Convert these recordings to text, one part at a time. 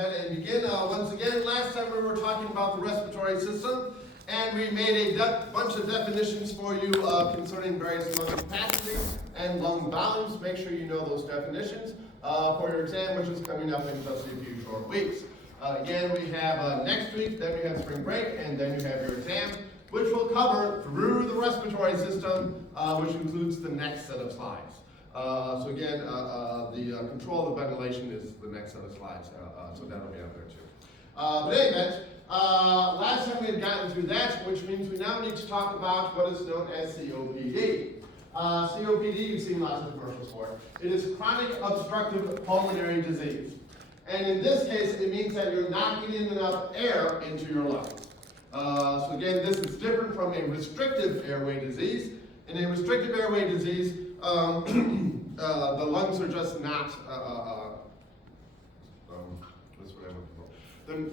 And begin once again. Last time we were talking about the respiratory system, and we made a bunch of definitions for you concerning various lung capacities and lung volumes. Make sure you know those definitions for your exam, which is coming up in just a few short weeks. Again, we have next week, then we have spring break, and then you have your exam, which will cover through the respiratory system, which includes the next set of slides. So again, the control of the ventilation is the next set of slides, so that'll be up there too. But in any event, last time we had gotten through that, which means we now need to talk about what is known as COPD. COPD, you've seen lots of commercials for it. It is chronic obstructive pulmonary disease. And in this case, it means that you're not getting enough air into your lungs. So again, this is different from a restrictive airway disease. In a restrictive airway disease, the lungs are just not, what's what I'm looking for?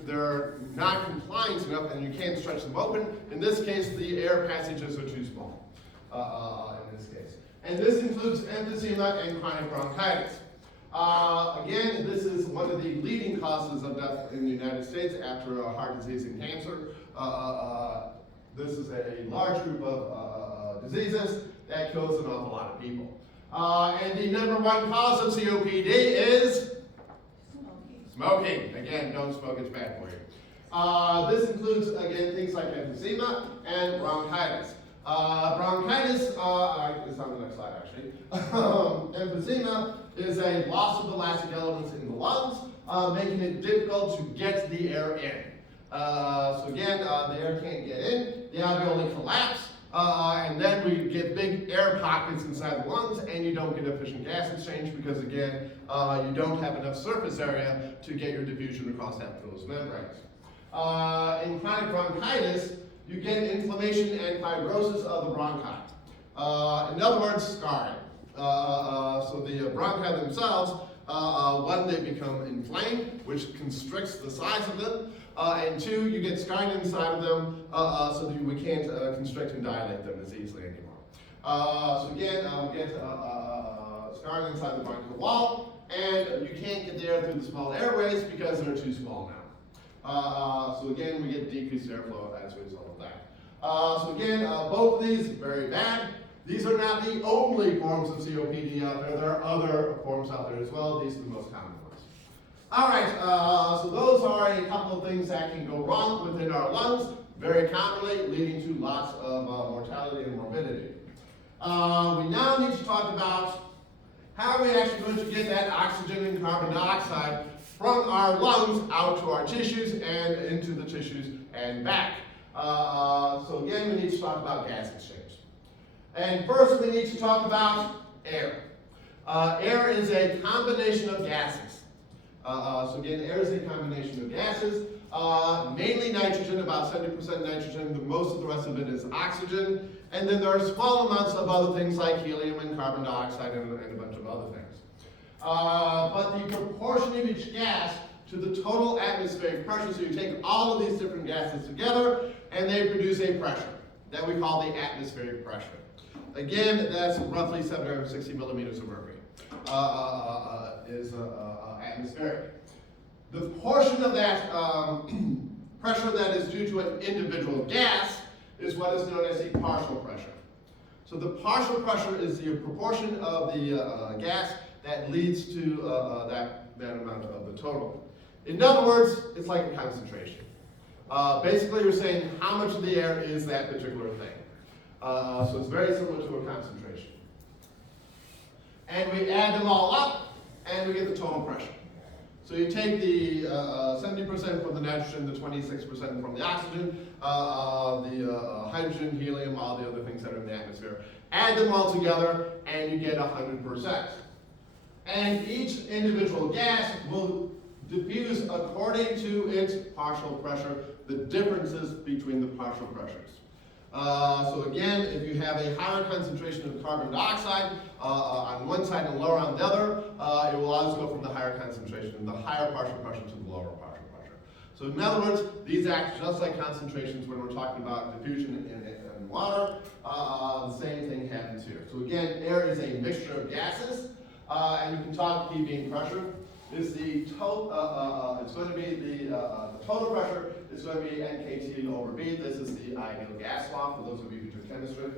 They're not compliant enough and you can't stretch them open. In this case, the air passages are too small, in this case. And this includes emphysema and chronic bronchitis. Again, this is one of the leading causes of death in the United States after heart disease and cancer. This is a large group of diseases that kills an awful lot of people. And the number one cause of COPD is? Smoking. Again, don't smoke, it's bad for you. This includes, again, things like emphysema and bronchitis. Bronchitis, it's on the next slide actually. Emphysema is a loss of elastic elements in the lungs, making it difficult to get the air in. So again, the air can't get in, the alveoli collapse, and then we get big air pockets inside the lungs, and you don't get efficient gas exchange because, again, you don't have enough surface area to get your diffusion across those membranes. In chronic bronchitis, you get inflammation and fibrosis of the bronchi. In other words, scarring. So the bronchi themselves, one, they become inflamed, which constricts the size of them, and two, you get scarring inside of them, so that we can't constrict and dilate them as easily anymore. So again, we get scarring inside the bronchial wall, and you can't get the air through the small airways because they're too small now. So again, we get decreased airflow as a result of that. So again, both of these, very bad. These are not the only forms of COPD out there. There are other forms out there as well. These are the most common ones. All right, so those are a couple of things that can go wrong within our lungs, very commonly leading to lots of mortality and morbidity. We now need to talk about how are we actually going to get that oxygen and carbon dioxide from our lungs out to our tissues and into the tissues and back. So again, we need to talk about gas exchange. And first we need to talk about air. Air is a combination of gases. So again, air is a combination of gases, mainly nitrogen, about 70% nitrogen, most of the rest of it is oxygen, and then there are small amounts of other things like helium and carbon dioxide and a bunch of other things. But the proportion of each gas to the total atmospheric pressure, so you take all of these different gases together and they produce a pressure that we call the atmospheric pressure. Again, that's roughly 760 millimeters of mercury is atmospheric. The portion of that pressure that is due to an individual gas is what is known as the partial pressure. So the partial pressure is the proportion of the gas that leads to that amount of the total. In other words, it's like a concentration. Basically, you're saying how much of the air is that particular thing. So it's very similar to a concentration. And we add them all up, and we get the total pressure. So you take the 70% from the nitrogen, the 26% from the oxygen, the hydrogen, helium, all the other things that are in the atmosphere, add them all together, and you get 100%. And each individual gas will diffuse according to its partial pressure, the differences between the partial pressures. So again, if you have a higher concentration of carbon dioxide on one side and lower on the other, it will always go from the higher concentration, the higher partial pressure to the lower partial pressure. So in other words, these act just like concentrations when we're talking about diffusion in water. The same thing happens here. So again, air is a mixture of gases, and you can talk P being pressure. is the total. It's going to be the total pressure is going to be nKT over B. This is the ideal gas law for those of you who took chemistry.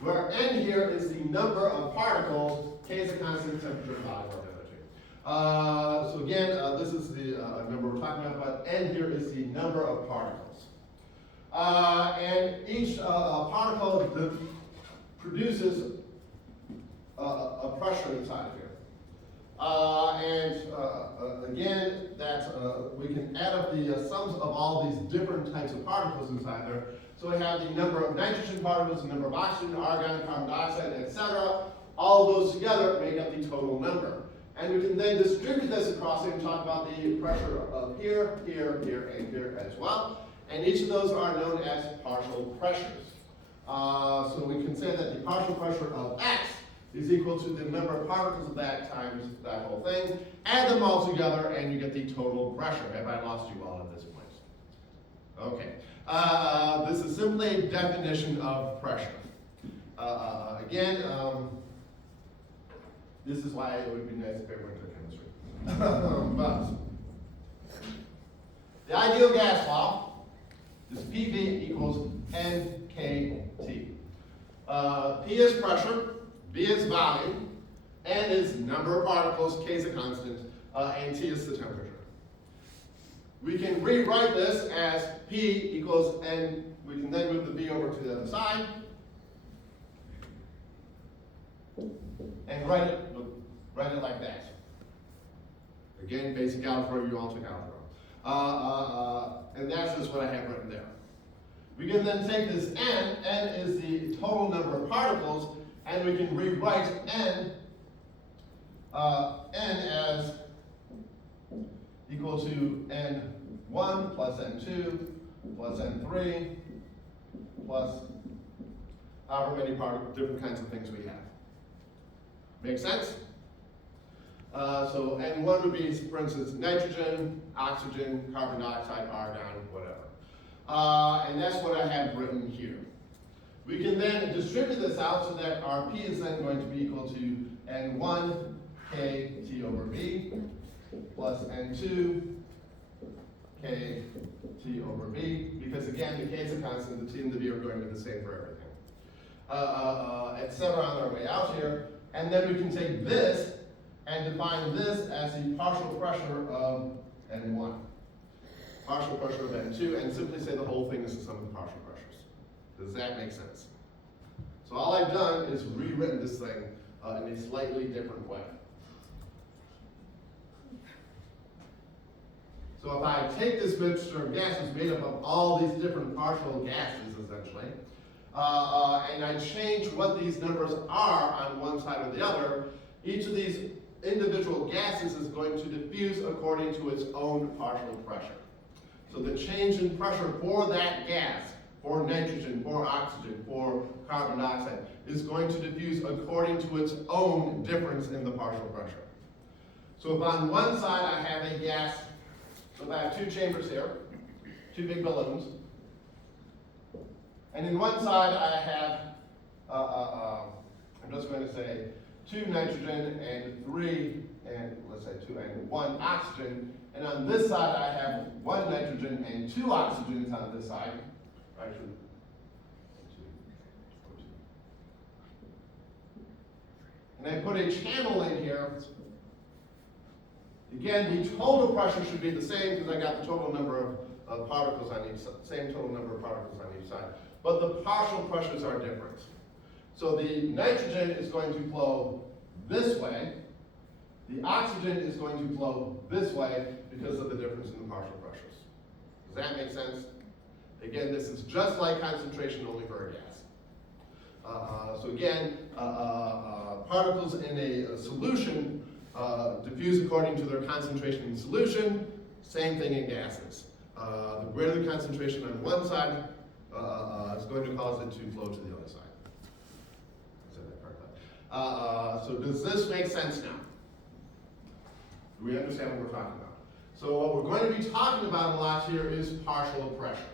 Where n here is the number of particles, k is a constant, temperature, volume, or energy. So again, this is the number we're talking about, but n here is the number of particles. And each particle produces a pressure inside of here. Again, we can add up the sums of all these different types of particles inside there. So we have the number of nitrogen particles, the number of oxygen, argon, carbon dioxide, etc. All those together make up the total number. And we can then distribute this across it and talk about the pressure of here, here, here, and here as well. And each of those are known as partial pressures. So we can say that the partial pressure of X is equal to the number of particles of that times that whole thing. Add them all together and you get the total pressure. Have I lost you all at this point? Okay. This is simply a definition of pressure. Again, this is why it would be nice if everyone took chemistry. But the ideal gas law is PV equals nKT. P is pressure, B is volume, N is number of particles, K is a constant, and T is the temperature. We can rewrite this as P equals N. We can then move the B over to the other side and write it like that. Again, basic algebra, you all took algebra. And that's just what I have written there. We can then take this N is the total number of particles, and we can rewrite N as equal to N1 plus N2 plus N3 plus however many different kinds of things we have. Make sense? So N1 would be, for instance, nitrogen, oxygen, carbon dioxide, argon, whatever. And that's what I have written here. We can then distribute this out so that our P is then going to be equal to N1 K T over B plus N2 K T over B, because again, the K is a constant, the T and the B are going to be the same for everything. Etc. on our way out here. And then we can take this and define this as the partial pressure of N1. Partial pressure of N2, and simply say the whole thing is the sum of the partial pressures. Does that make sense? So all I've done is rewritten this thing in a slightly different way. So if I take this mixture of gases made up of all these different partial gases, essentially, and I change what these numbers are on one side or the other, each of these individual gases is going to diffuse according to its own partial pressure. So the change in pressure for that gas, for nitrogen, for oxygen, for carbon dioxide, is going to diffuse according to its own difference in the partial pressure. So if on one side I have a gas, so if I have two chambers here, two big balloons, and in one side I have, I'm just going to say, 2 nitrogen and 3, and let's say 2 and 1 oxygen, and on this side I have 1 nitrogen and 2 oxygens on this side. Actually, 2. And I put a channel in here. Again, the total pressure should be the same because I got the total number of particles on each side, same total number of particles on each side. But the partial pressures are different. So the nitrogen is going to flow this way. The oxygen is going to flow this way because of the difference in the partial pressures. Does that make sense? Again, this is just like concentration, only for a gas. So again, particles in a solution diffuse according to their concentration in solution. Same thing in gases. The greater the concentration on one side is going to cause it to flow to the other side. So does this make sense now? Do we understand what we're talking about? So what we're going to be talking about a lot here is partial pressure.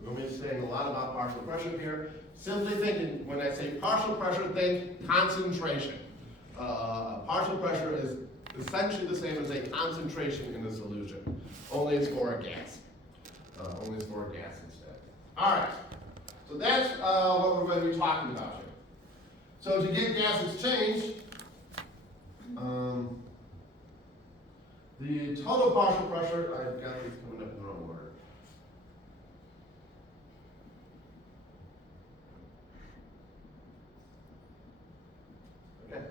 We're going to be saying a lot about partial pressure here. Simply thinking, when I say partial pressure, think concentration. partial pressure is essentially the same as a concentration in the solution, only it's for a gas. Only it's for a gas instead. All right, so that's what we're going to be talking about here. So to get gas exchange, the total partial pressure, I've got these coming up in the wrong order. Okay.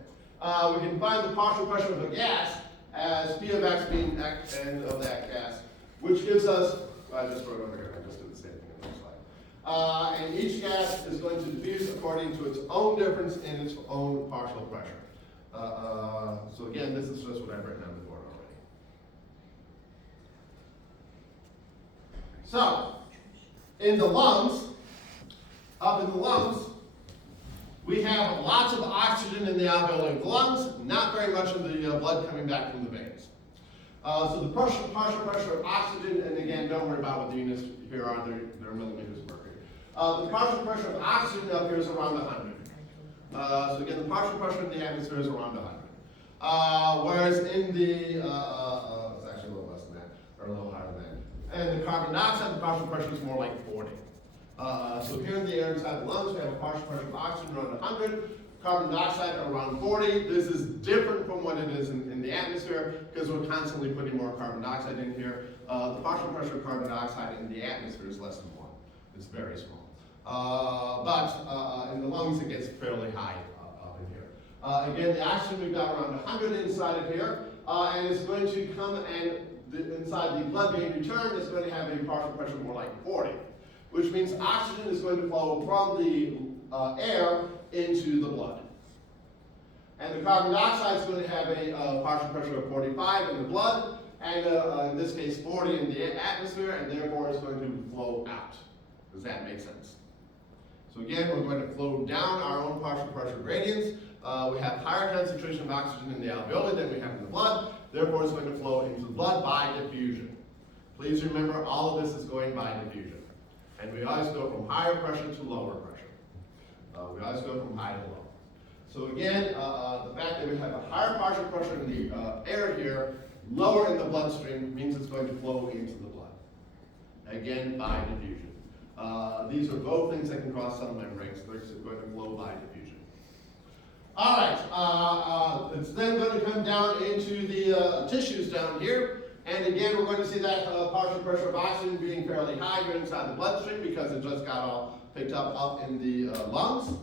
We can find the partial pressure of a gas as P of x being x n of that gas, which gives us, I just wrote over here, I just did the same thing in the slide. And each gas is going to diffuse according to its own difference in its own partial pressure. So again, this is just what I've written on the board already. So, in the lungs, up in the lungs, we have lots of oxygen in the alveoli of the lungs, not very much of the blood coming back from the veins. So the partial pressure of oxygen, and again, don't worry about what the units here are, they're millimeters of mercury. The partial pressure of oxygen up here is around 100. So again, the partial pressure in the atmosphere is around 100. Whereas in the, it's actually a little less than that, or a little higher than that. And the carbon dioxide, the partial pressure is more like 40. So here in the air inside the lungs, we have a partial pressure of oxygen around 100, carbon dioxide around 40. This is different from what it is in the atmosphere because we're constantly putting more carbon dioxide in here. The partial pressure of carbon dioxide in the atmosphere is less than 1. It's very small. But in the lungs, it gets fairly high up in here. Again, the oxygen we've got around 100 inside of here, and it's going to come and inside the blood being returned, it's going to have a partial pressure more like 40. Which means oxygen is going to flow from the air into the blood. And the carbon dioxide is going to have a partial pressure of 45 in the blood, and in this case 40 in the atmosphere, and therefore it's going to flow out. Does that make sense? So again, we're going to flow down our own partial pressure gradients. We have higher concentration of oxygen in the alveoli than we have in the blood, therefore it's going to flow into the blood by diffusion. Please remember, all of this is going by diffusion. And we always go from higher pressure to lower pressure. We always go from high to low. So again, the fact that we have a higher partial pressure in the air here, lower in the bloodstream, means it's going to flow into the blood. Again, by diffusion. These are both things that can cross cell membranes. They're going to flow by diffusion. All right, it's then going to come down into the tissues down here. And again, we're going to see that partial pressure of oxygen being fairly high here inside the bloodstream because it just got all picked up in the lungs.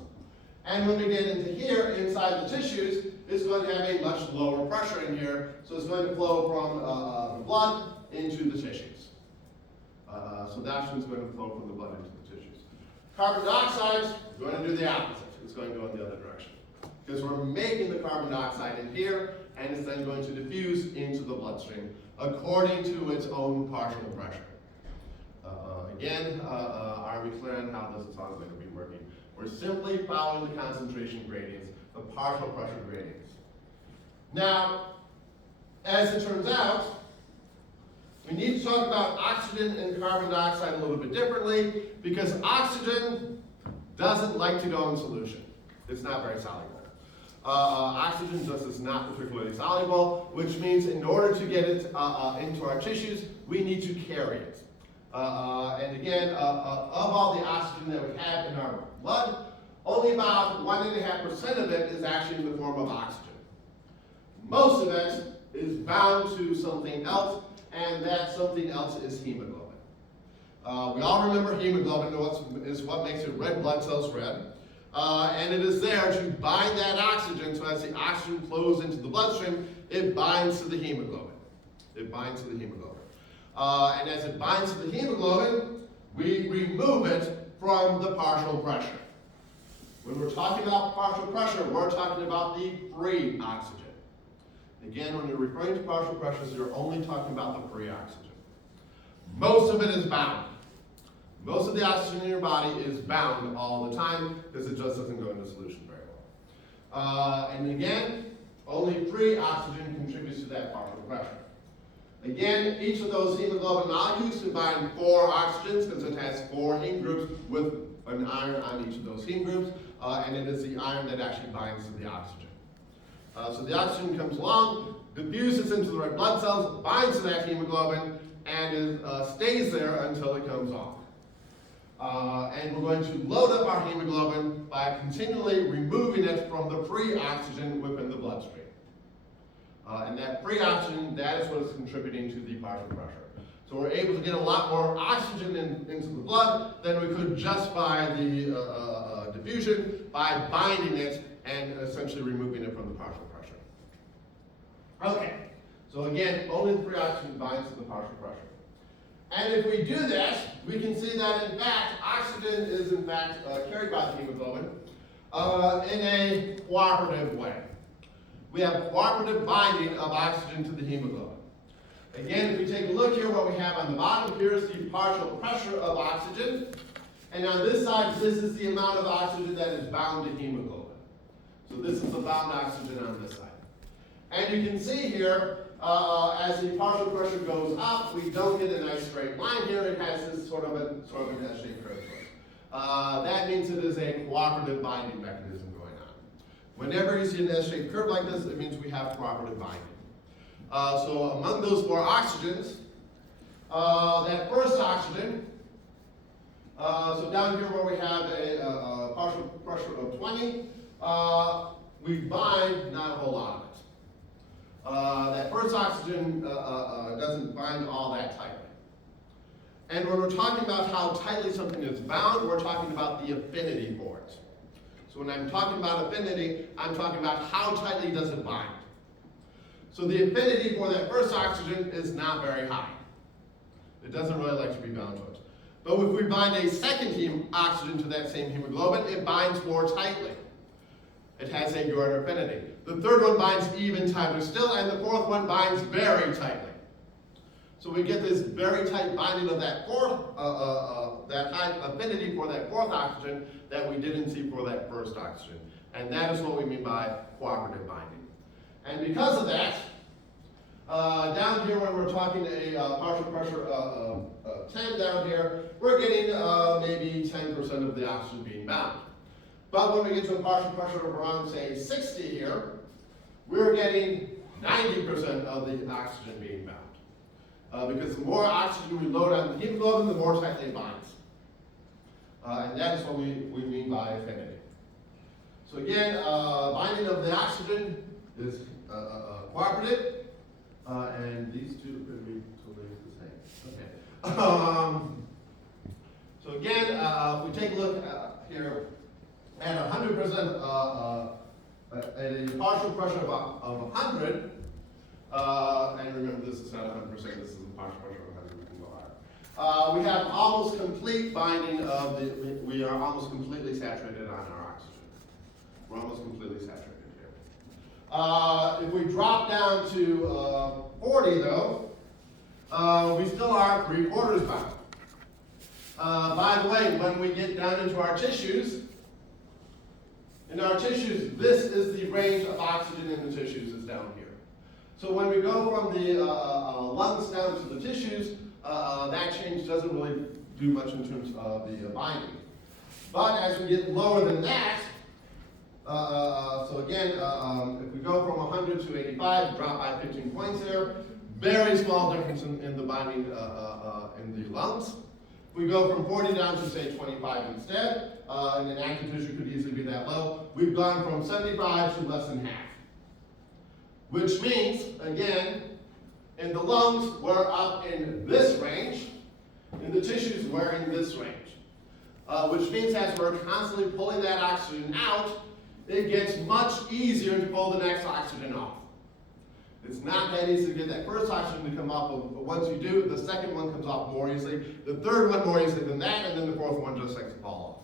And when we get into here, inside the tissues, it's going to have a much lower pressure in here. So it's going to flow from the blood into the tissues. So the oxygen is going to flow from the blood into the tissues. Carbon dioxide is going to do the opposite. It's going to go in the other direction. Because we're making the carbon dioxide in here, and it's then going to diffuse into the bloodstream according to its own partial pressure. Again, are we clear on how this is all going to be working? We're simply following the concentration gradients, the partial pressure gradients. Now, as it turns out, we need to talk about oxygen and carbon dioxide a little bit differently because oxygen doesn't like to go in solution. It's not very soluble. Oxygen just is not particularly soluble, which means in order to get it into our tissues, we need to carry it. And again, of all the oxygen that we have in our blood, only about 1.5% of it is actually in the form of oxygen. Most of it is bound to something else, and that something else is hemoglobin. We all remember hemoglobin is what makes your red blood cells red. And it is there to bind that oxygen, so as the oxygen flows into the bloodstream, it binds to the hemoglobin. It binds to the hemoglobin. And as it binds to the hemoglobin, we remove it from the partial pressure. When we're talking about partial pressure, we're talking about the free oxygen. Again, when you're referring to partial pressures, you're only talking about the free oxygen. Most of it is bound. Most of the oxygen in your body is bound all the time because it just doesn't go into solution very well. And again, only free oxygen contributes to that partial pressure. Again, each of those hemoglobin molecules combine 4 oxygens because it has 4 heme groups with an iron on each of those heme groups, and it is the iron that actually binds to the oxygen. So the oxygen comes along, diffuses into the red blood cells, binds to that hemoglobin, and stays there until it comes off. And we're going to load up our hemoglobin by continually removing it from the free oxygen within the bloodstream. And that free oxygen, that is what is contributing to the partial pressure. So we're able to get a lot more oxygen into the blood than we could just by the diffusion, by binding it and essentially removing it from the partial pressure. Okay, so again, only the free oxygen binds to the partial pressure. And if we do that, we can see that in fact, oxygen is in fact carried by the hemoglobin in a cooperative way. We have cooperative binding of oxygen to the hemoglobin. Again, if we take a look here, what we have on the bottom here is the partial pressure of oxygen. And on this side, this is the amount of oxygen that is bound to hemoglobin. So this is the bound oxygen on this side. And you can see here, as the partial pressure goes up, we don't get a nice straight line here. It has this sort of an S-shaped curve to it. That means it is a cooperative binding mechanism going on. Whenever you see an S-shaped curve like this, it means we have cooperative binding. So among those four oxygens, that first oxygen, so down here where we have a partial pressure of 20, we bind not a whole lot of it. That first oxygen doesn't bind all that tightly. And when we're talking about how tightly something is bound, we're talking about the affinity for it. So when I'm talking about affinity, I'm talking about how tightly does it bind. So the affinity for that first oxygen is not very high. It doesn't really like to be bound to it. But if we bind a second oxygen to that same hemoglobin, it binds more tightly. It has a greater affinity. The third one binds even tighter still, and the fourth one binds very tightly. So we get this very tight binding of that that high affinity for that fourth oxygen that we didn't see for that first oxygen. And that is what we mean by cooperative binding. And because of that, down here when we're talking a partial pressure of 10 down here, we're getting maybe 10% of the oxygen being bound. But when we get to a partial pressure of around, say, 60 here, we're getting 90% of the oxygen being bound. Because the more oxygen we load on the hemoglobin, the more tightly it binds. And that is what we mean by affinity. So again, binding of the oxygen is cooperative, and these two are going to be totally the same. Okay. So again, if we take a look here at 100%, at a partial pressure of 100, and remember this is not 100%, this is a partial pressure of 100, we can go higher. We have almost complete binding of we are almost completely saturated on our oxygen. We're almost completely saturated. If we drop down to 40 though, we still are 3/4 bound. By the way, when we get down into our tissues, in our tissues, this is the range of oxygen in the tissues is down here. So when we go from the lungs down to the tissues, that change doesn't really do much in terms of the binding. But as we get lower than that, so again, if we go from 100 to 85, drop by 15 points here. Very small difference in the binding in the lungs. If we go from 40 down to say 25 instead, and an active tissue could easily be that low, we've gone from 75 to less than half. Which means, again, in the lungs, we're up in this range. In the tissues, we're in this range. Which means as we're constantly pulling that oxygen out, it gets much easier to pull the next oxygen off. It's not that easy to get that first oxygen to come off, but once you do, the second one comes off more easily, the third one more easily than that, and then the fourth one just likes to fall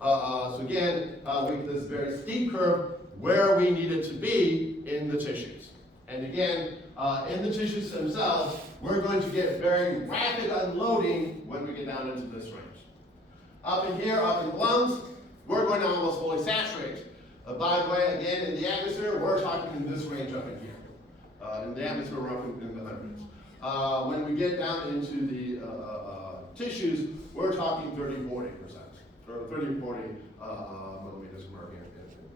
off. So again, we get this very steep curve where we need it to be in the tissues. And again, in the tissues themselves, we're going to get very rapid unloading when we get down into this range. Up in here, up in the lungs, we're going to almost fully saturate. By the way, again, in the atmosphere, we're talking in this range up in here. In the atmosphere, we're up in the hundreds. When we get down into the tissues, we're talking 30-40%, or 30-40 millimeters of mercury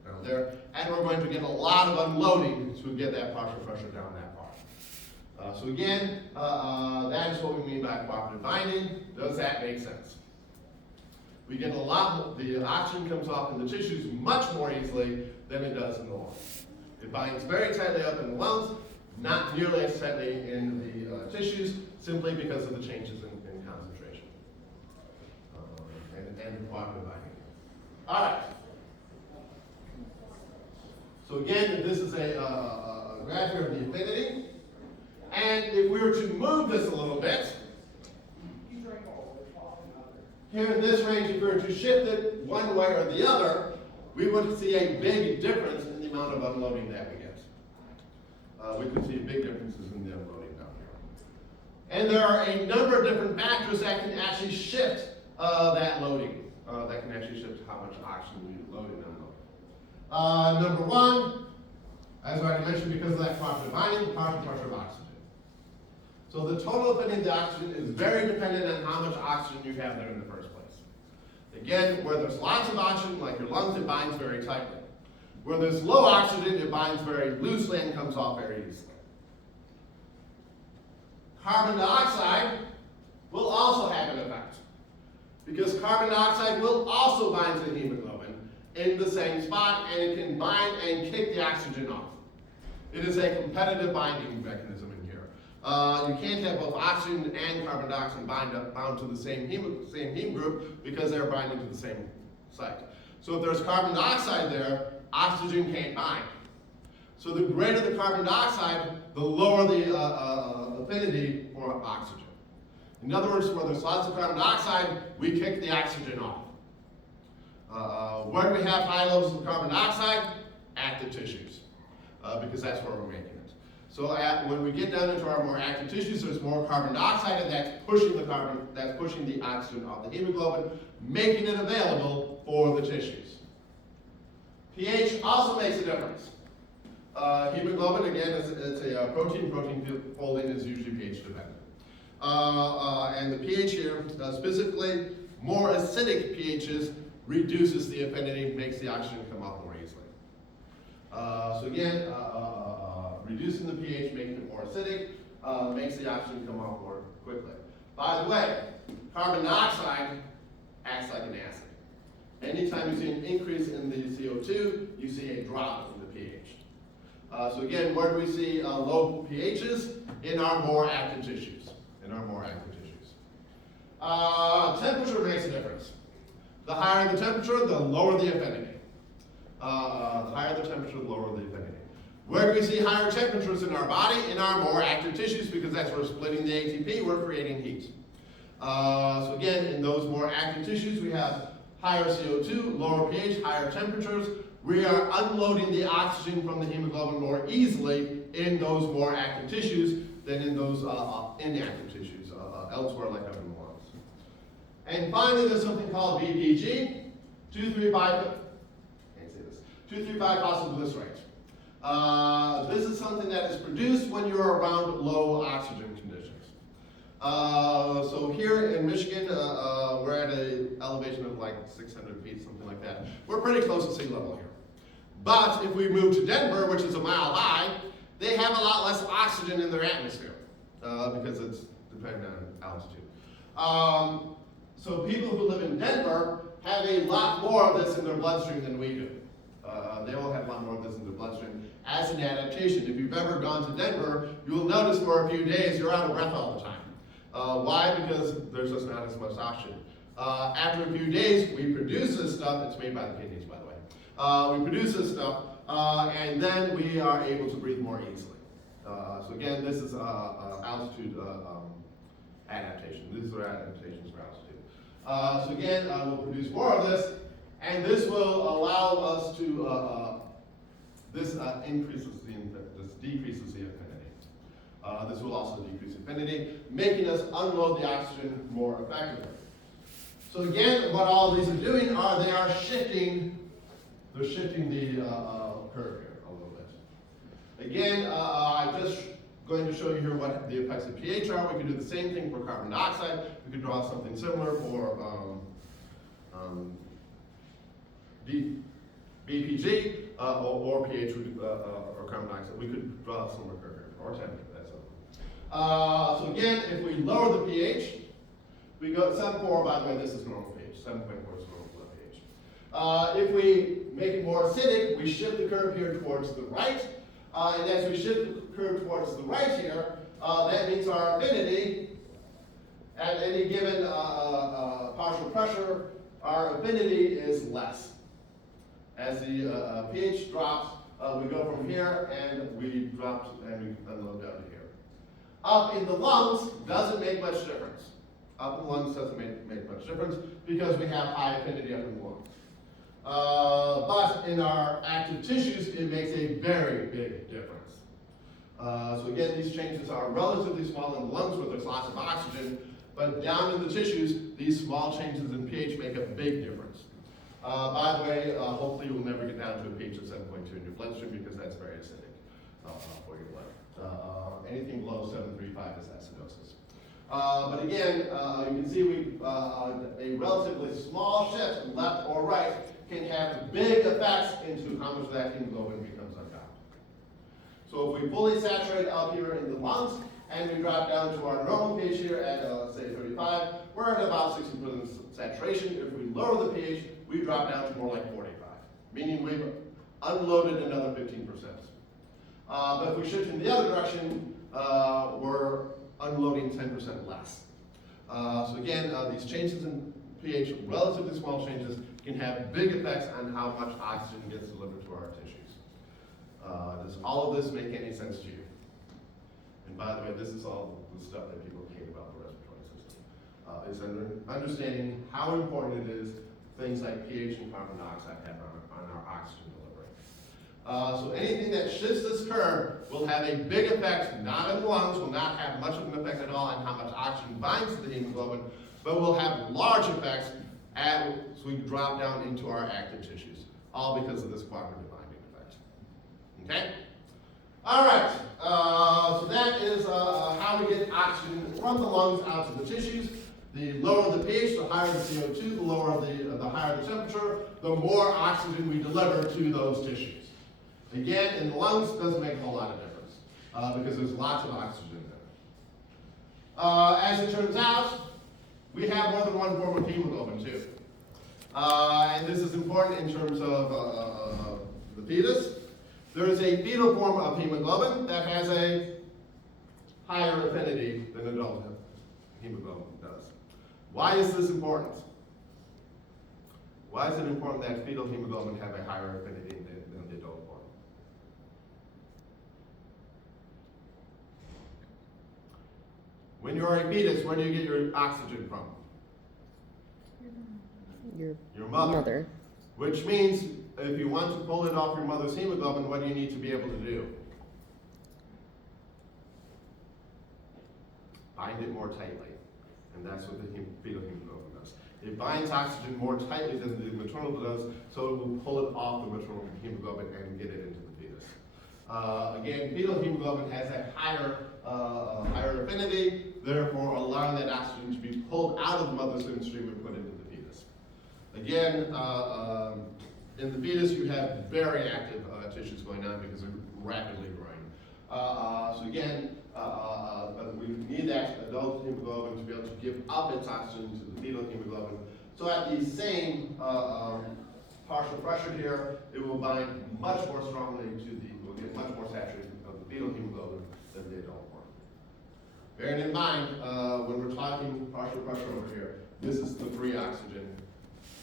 down down there, and we're going to get a lot of unloading to get that partial pressure down that far. So again, that is what we mean by cooperative binding. Does that make sense? We get a lot more, the oxygen comes off in the tissues much more easily than it does in the lungs. It binds very tightly up in the lungs, not nearly as tightly in the tissues, simply because of the changes in concentration and cooperative binding. All right. So again, this is a graph here of the affinity. And if we were to move this a little bit, here in this range, if we were to shift it one way or the other, we would see a big difference in the amount of unloading that we get. We could see big differences in the unloading down here. And there are a number of different factors that can actually shift that loading, that can actually shift how much oxygen we load and unload. Number one, as I already mentioned, because of that cooperative binding, partial pressure of oxygen. So the total affinity of the oxygen is very dependent on how much oxygen you have there in the first place. Again, where there's lots of oxygen, like your lungs, it binds very tightly. Where there's low oxygen, it binds very loosely and comes off very easily. Carbon dioxide will also have an effect, because carbon dioxide will also bind to hemoglobin in the same spot, and it can bind and kick the oxygen off. It is a competitive binding mechanism in here. You can't have both oxygen and carbon dioxide bound to the same heme group because they're binding to the same site. So if there's carbon dioxide there, oxygen can't bind. So the greater the carbon dioxide, the lower the affinity for oxygen. In other words, where there's lots of carbon dioxide, we kick the oxygen off. Where do we have high levels of carbon dioxide? Active tissues, because that's where we're making it. So when we get down into our more active tissues, there's more carbon dioxide, and that's pushing the oxygen off the hemoglobin, making it available for the tissues. pH also makes a difference. Hemoglobin, again, it's a protein. Protein folding is usually pH dependent. And the pH here, specifically, more acidic pHs reduces the affinity, makes the oxygen come off more easily. So again, reducing the pH, making it more acidic, makes the oxygen come off more quickly. By the way, carbon dioxide acts like an acid. Anytime you see an increase in the CO2, you see a drop in the pH. So again, where do we see low pHs? In our more active tissues. Temperature makes a difference. The higher the temperature, the lower the affinity. The higher the temperature, the lower the affinity. Where do we see higher temperatures in our body? In our more active tissues, because that's where we're splitting the ATP, we're creating heat. So again, in those more active tissues, we have higher CO2, lower pH, higher temperatures. We are unloading the oxygen from the hemoglobin more easily in those more active tissues than in those inactive tissues, elsewhere like up in the lungs. And finally, there's something called BPG, 2,3-phosphoglycerate. This is something that is produced when you're around low oxygen conditions. So here in Michigan, we're at an elevation of like 600 feet, something like that. We're pretty close to sea level here. But if we move to Denver, which is a mile high, they have a lot less oxygen in their atmosphere because it's dependent on altitude. So people who live in Denver have a lot more of this in their bloodstream than we do. They all have a lot more of this in their bloodstream as an adaptation. If you've ever gone to Denver, you will notice for a few days you're out of breath all the time. Why? Because there's just not as much oxygen. After a few days, we produce this stuff. It's made by the kidneys, by the way. We produce this stuff, and then we are able to breathe more easily. So again, this is altitude adaptation. These are adaptations for altitude. So again, we'll produce more of this, and this will allow us to, this decreases the affinity. This will also decrease affinity, making us unload the oxygen more effectively. So again, what all of these are doing they are shifting, they're shifting the curve here a little bit. Again, I'm just going to show you here what the effects of pH are. We can do the same thing for carbon dioxide. We could draw something similar for BPG or pH or carbon dioxide. We could draw a similar curve here, or temperature, that's all. So again, if we lower the pH, we go 7.4, by the way, this is normal pH, 7.4 is normal pH. If we make it more acidic, we shift the curve here towards the right, and as we shift the curve towards the right here, that means our affinity at any given partial pressure, our affinity is less. As the pH drops, we go from here and we drop and we unload down to here. Up in the lungs doesn't make much difference. Up in the lungs doesn't make much difference because we have high affinity up in the lungs. But in our active tissues, it makes a very big difference. So again, these changes are relatively small in the lungs where there's lots of oxygen, but down in the tissues, these small changes in pH make a big difference. By the way, hopefully you'll never get down to a pH of 7.2 in your bloodstream because that's very acidic for your blood. Anything below 7.35 is acidosis. But again, you can see a relatively small shift left or right can have big effects into how much of that hemoglobin becomes unbound. So if we fully saturate up here in the lungs and we drop down to our normal pH here at say 35, we're at about 60% saturation. If we lower the pH, we drop down to more like 45, meaning we've unloaded another 15%. But if we shift in the other direction, we're unloading 10% less. So again, these changes in pH, relatively small changes, can have big effects on how much oxygen gets delivered to our tissues. Does all of this make any sense to you? And by the way, this is all the stuff that people hate about the respiratory system. Is understanding how important it is things like pH and carbon dioxide have on our oxygen delivery. So anything that shifts this curve will have a big effect, not in the lungs, will not have much of an effect at all on how much oxygen binds to the hemoglobin, but will have large effects as we drop down into our active tissues, all because of this cooperative binding effect. Okay? All right, so that is how we get oxygen from the lungs out to the tissues. The lower the pH, the higher the CO2, the higher the temperature, the more oxygen we deliver to those tissues. Again, in the lungs, doesn't make a whole lot of difference because there's lots of oxygen there. As it turns out, we have more than one form of hemoglobin too. And this is important in terms of the fetus. There is a fetal form of hemoglobin that has a higher affinity than adult hemoglobin does. Why is this important? Why is it important that fetal hemoglobin have a higher affinity than the adult form? When you're a fetus, where do you get your oxygen from? Your mother. Which means if you want to pull it off your mother's hemoglobin, what do you need to be able to do? Bind it more tightly. And that's what the fetal hemoglobin does. It binds oxygen more tightly than the maternal does, so it will pull it off the maternal hemoglobin and get it into the fetus. Again, fetal hemoglobin has a higher affinity, therefore allowing that oxygen to be pulled out of the mother's stream and put into the fetus. Again, in the fetus you have very active tissues going on because they're rapidly growing. So again, we need that adult hemoglobin to be able to give up its oxygen to the fetal hemoglobin. So at the same partial pressure here, it will bind much more strongly will get much more saturated of the fetal hemoglobin than the adult form. Bearing in mind, when we're talking partial pressure over here, this is the free oxygen,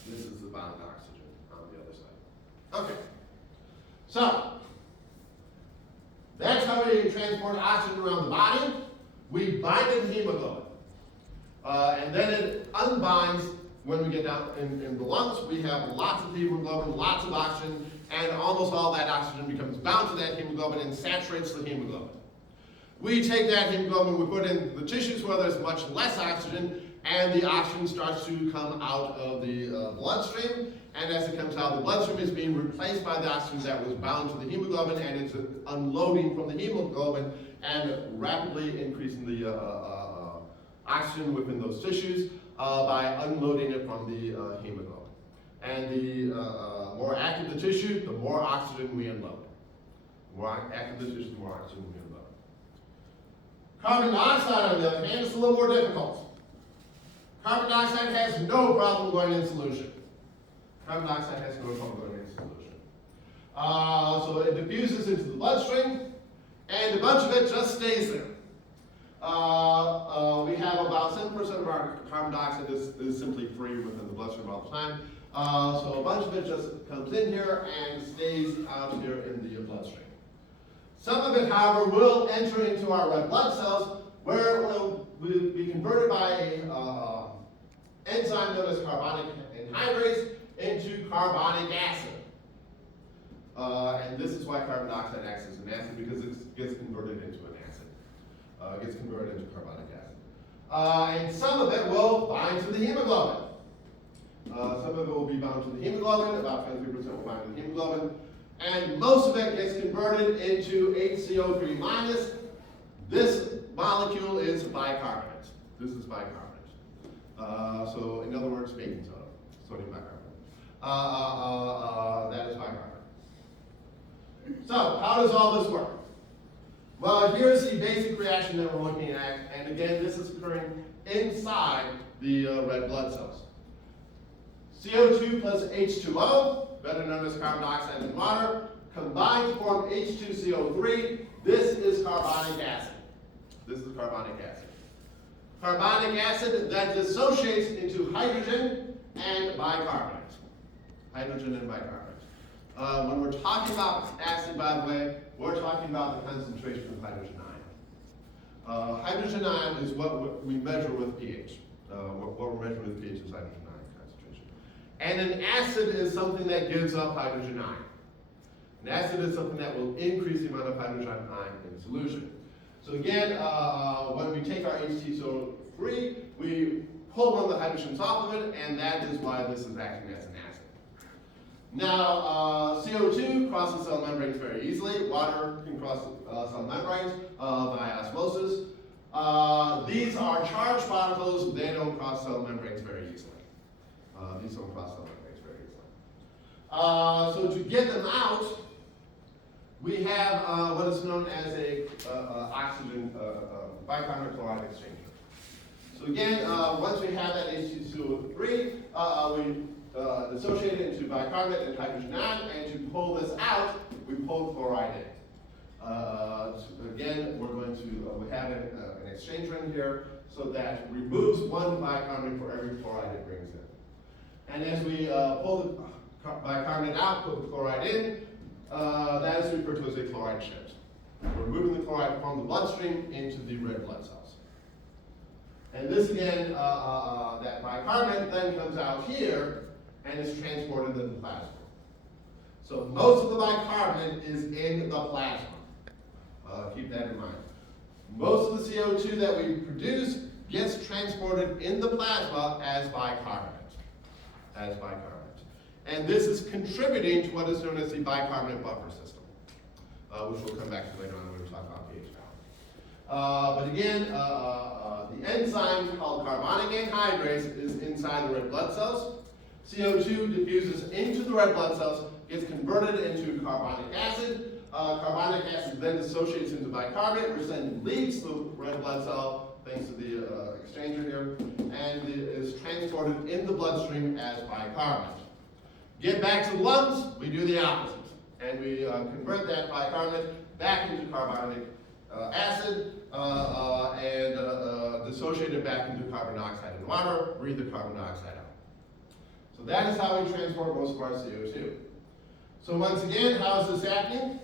this is the bound oxygen on the other side. Okay, so that's how we transport oxygen around the body. We bind it in hemoglobin. And then it unbinds when we get down in the lungs. We have lots of hemoglobin, lots of oxygen, and almost all that oxygen becomes bound to that hemoglobin and saturates the hemoglobin. We take that hemoglobin, we put in the tissues where there's much less oxygen, and the oxygen starts to come out of the bloodstream. And as it comes out of the bloodstream, it's being replaced by the oxygen that was bound to the hemoglobin, and it's unloading from the hemoglobin and rapidly increasing the oxygen within those tissues by unloading it from the hemoglobin. And the more active the tissue, the more oxygen we unload. The more active the tissue, the more oxygen we unload. Carbon dioxide, on the other hand, is a little more difficult. Carbon dioxide has no problem going in solution. Carbon dioxide has no problem going in solution. So it diffuses into the bloodstream, and a bunch of it just stays there. We have about 7% of our carbon dioxide is simply free within the bloodstream all the time. So a bunch of it just comes in here and stays out here in the bloodstream. Some of it, however, will enter into our red blood cells, where it will be converted by an enzyme known as carbonic anhydrase into carbonic acid. And this is why carbon dioxide acts as an acid, because it gets converted into an acid. It gets converted into carbonic acid. And some of it will bind to the hemoglobin. Some of it will be bound to the hemoglobin, about 23% will bind to the hemoglobin. And most of it gets converted into HCO3-. This molecule is bicarbonate. This is bicarbonate. So in other words, baking soda, sodium bicarbonate. That is bicarbonate. So how does all this work? Well, here's the basic reaction that we're looking at. And again, this is occurring inside the red blood cells. CO2 plus H2O, better known as carbon dioxide and water, combine to form H2CO3. This is carbonic acid. This is carbonic acid. Carbonic acid that dissociates into hydrogen and bicarbonate. Hydrogen and bicarbonate. When we're talking about acid, by the way, we're talking about the concentration of hydrogen ion. Hydrogen ion is what we measure with pH. What we're measuring with pH is hydrogen ion concentration. And an acid is something that gives up hydrogen ion. An acid is something that will increase the amount of hydrogen ion in solution. So again, when we take our H2SO3, we pull one of the hydrogens off of it, and that is why this is acting as an acid. Now, CO2 crosses cell membranes very easily. Water can cross cell membranes by osmosis. These are charged particles. They don't cross cell membranes very easily. These don't cross cell membranes very easily. So to get them out, we have what is known as a oxygen bicarbonate chloride exchanger. So again, once we have that H2SO3, we dissociate it into bicarbonate and hydrogen ion, and to pull this out, we pull chloride in. Again, we're going to we have an exchanger in here, so that removes one bicarbonate for every chloride it brings in. And as we pull the bicarbonate out, put the chloride in, that is referred to as a chloride shift. We're moving the chloride from the bloodstream into the red blood cells. And this again, that bicarbonate then comes out here and is transported in the plasma. So most of the bicarbonate is in the plasma. Keep that in mind. Most of the CO2 that we produce gets transported in the plasma as bicarbonate. And this is contributing to what is known as the bicarbonate buffer system, which we'll come back to later on when we talk about pH balance. But again, the enzyme called carbonic anhydrase is inside the red blood cells. CO2 diffuses into the red blood cells, gets converted into carbonic acid. Carbonic acid then dissociates into bicarbonate, which then leaves the red blood cell, thanks to the exchanger here, and it is transported in the bloodstream as bicarbonate. Get back to the lungs, we do the opposite. And we convert that bicarbonate back into carbonic acid and dissociate it back into carbon dioxide and water, breathe the carbon dioxide out. So that is how we transport most of our CO2. So once again, how is this happening?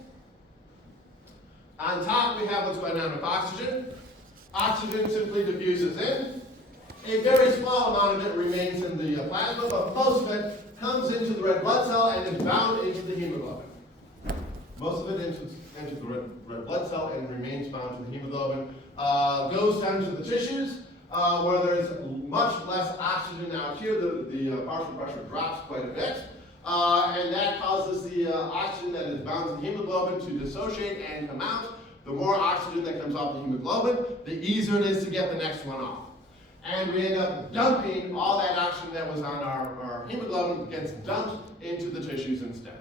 On top, we have what's going on with oxygen. Oxygen simply diffuses in. A very small amount of it remains in the plasma, but most of it comes into the red blood cell and is bound into the hemoglobin. Most of it enters the red blood cell and remains bound to the hemoglobin. Goes down to the tissues, where there's much less oxygen out here. The partial pressure drops quite a bit. And that causes the oxygen that is bound to the hemoglobin to dissociate and come out. The more oxygen that comes off the hemoglobin, the easier it is to get the next one off. and we end up dumping all that oxygen that was on our hemoglobin gets dumped into the tissues instead.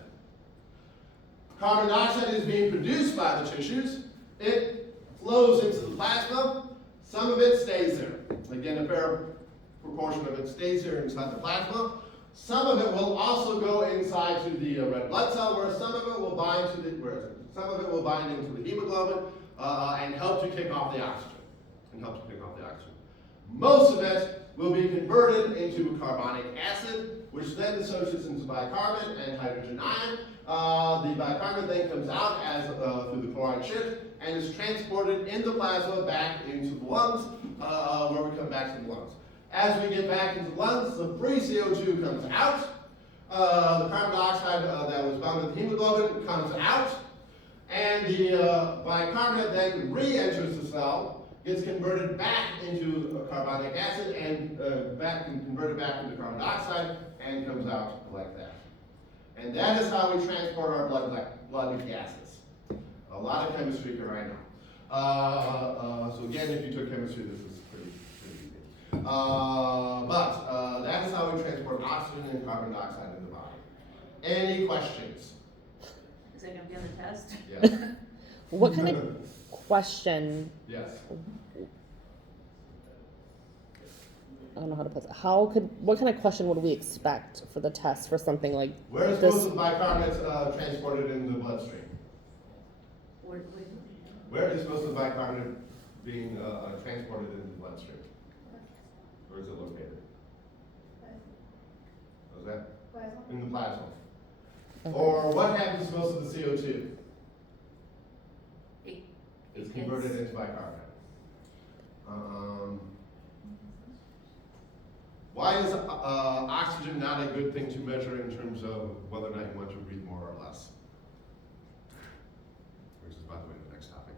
Carbon dioxide is being produced by the tissues. It flows into the plasma. Some of it stays there. Again, a fair proportion of it stays here inside the plasma. Some of it will also go inside to the red blood cell, where some of it will bind to the into the hemoglobin and help to kick off the oxygen. Most of it will be converted into carbonic acid, which then dissociates into bicarbonate and hydrogen ion. The bicarbonate then comes out as through the chloride shift and is transported in the plasma back into the lungs, where we come back to the lungs. As we get back into the lungs, the free CO2 comes out. The carbon dioxide that was bound to the hemoglobin comes out. And the bicarbonate then re-enters the cell, gets converted back into carbonic acid and converted back into carbon dioxide and comes out like that. And that is how we transport our blood gases. A lot of chemistry here right now. So again, if you took chemistry, this is pretty easy. But that is how we transport oxygen and carbon dioxide in the body. Any questions? Is that going to be on the test? Yes. What kind of question? Yes. I don't know how to put it. What kind of question would we expect for the test for something like Where is this? most of the bicarbonates transported in the bloodstream? Where is most of the bicarbonate being transported in the bloodstream? Where is it located? What was that? In the plasma. Okay. Or what happens to most of the CO2? It's converted into bicarbonate. Why is oxygen not a good thing to measure in terms of whether or not you want to breathe more or less? Which is, by the way, the next topic.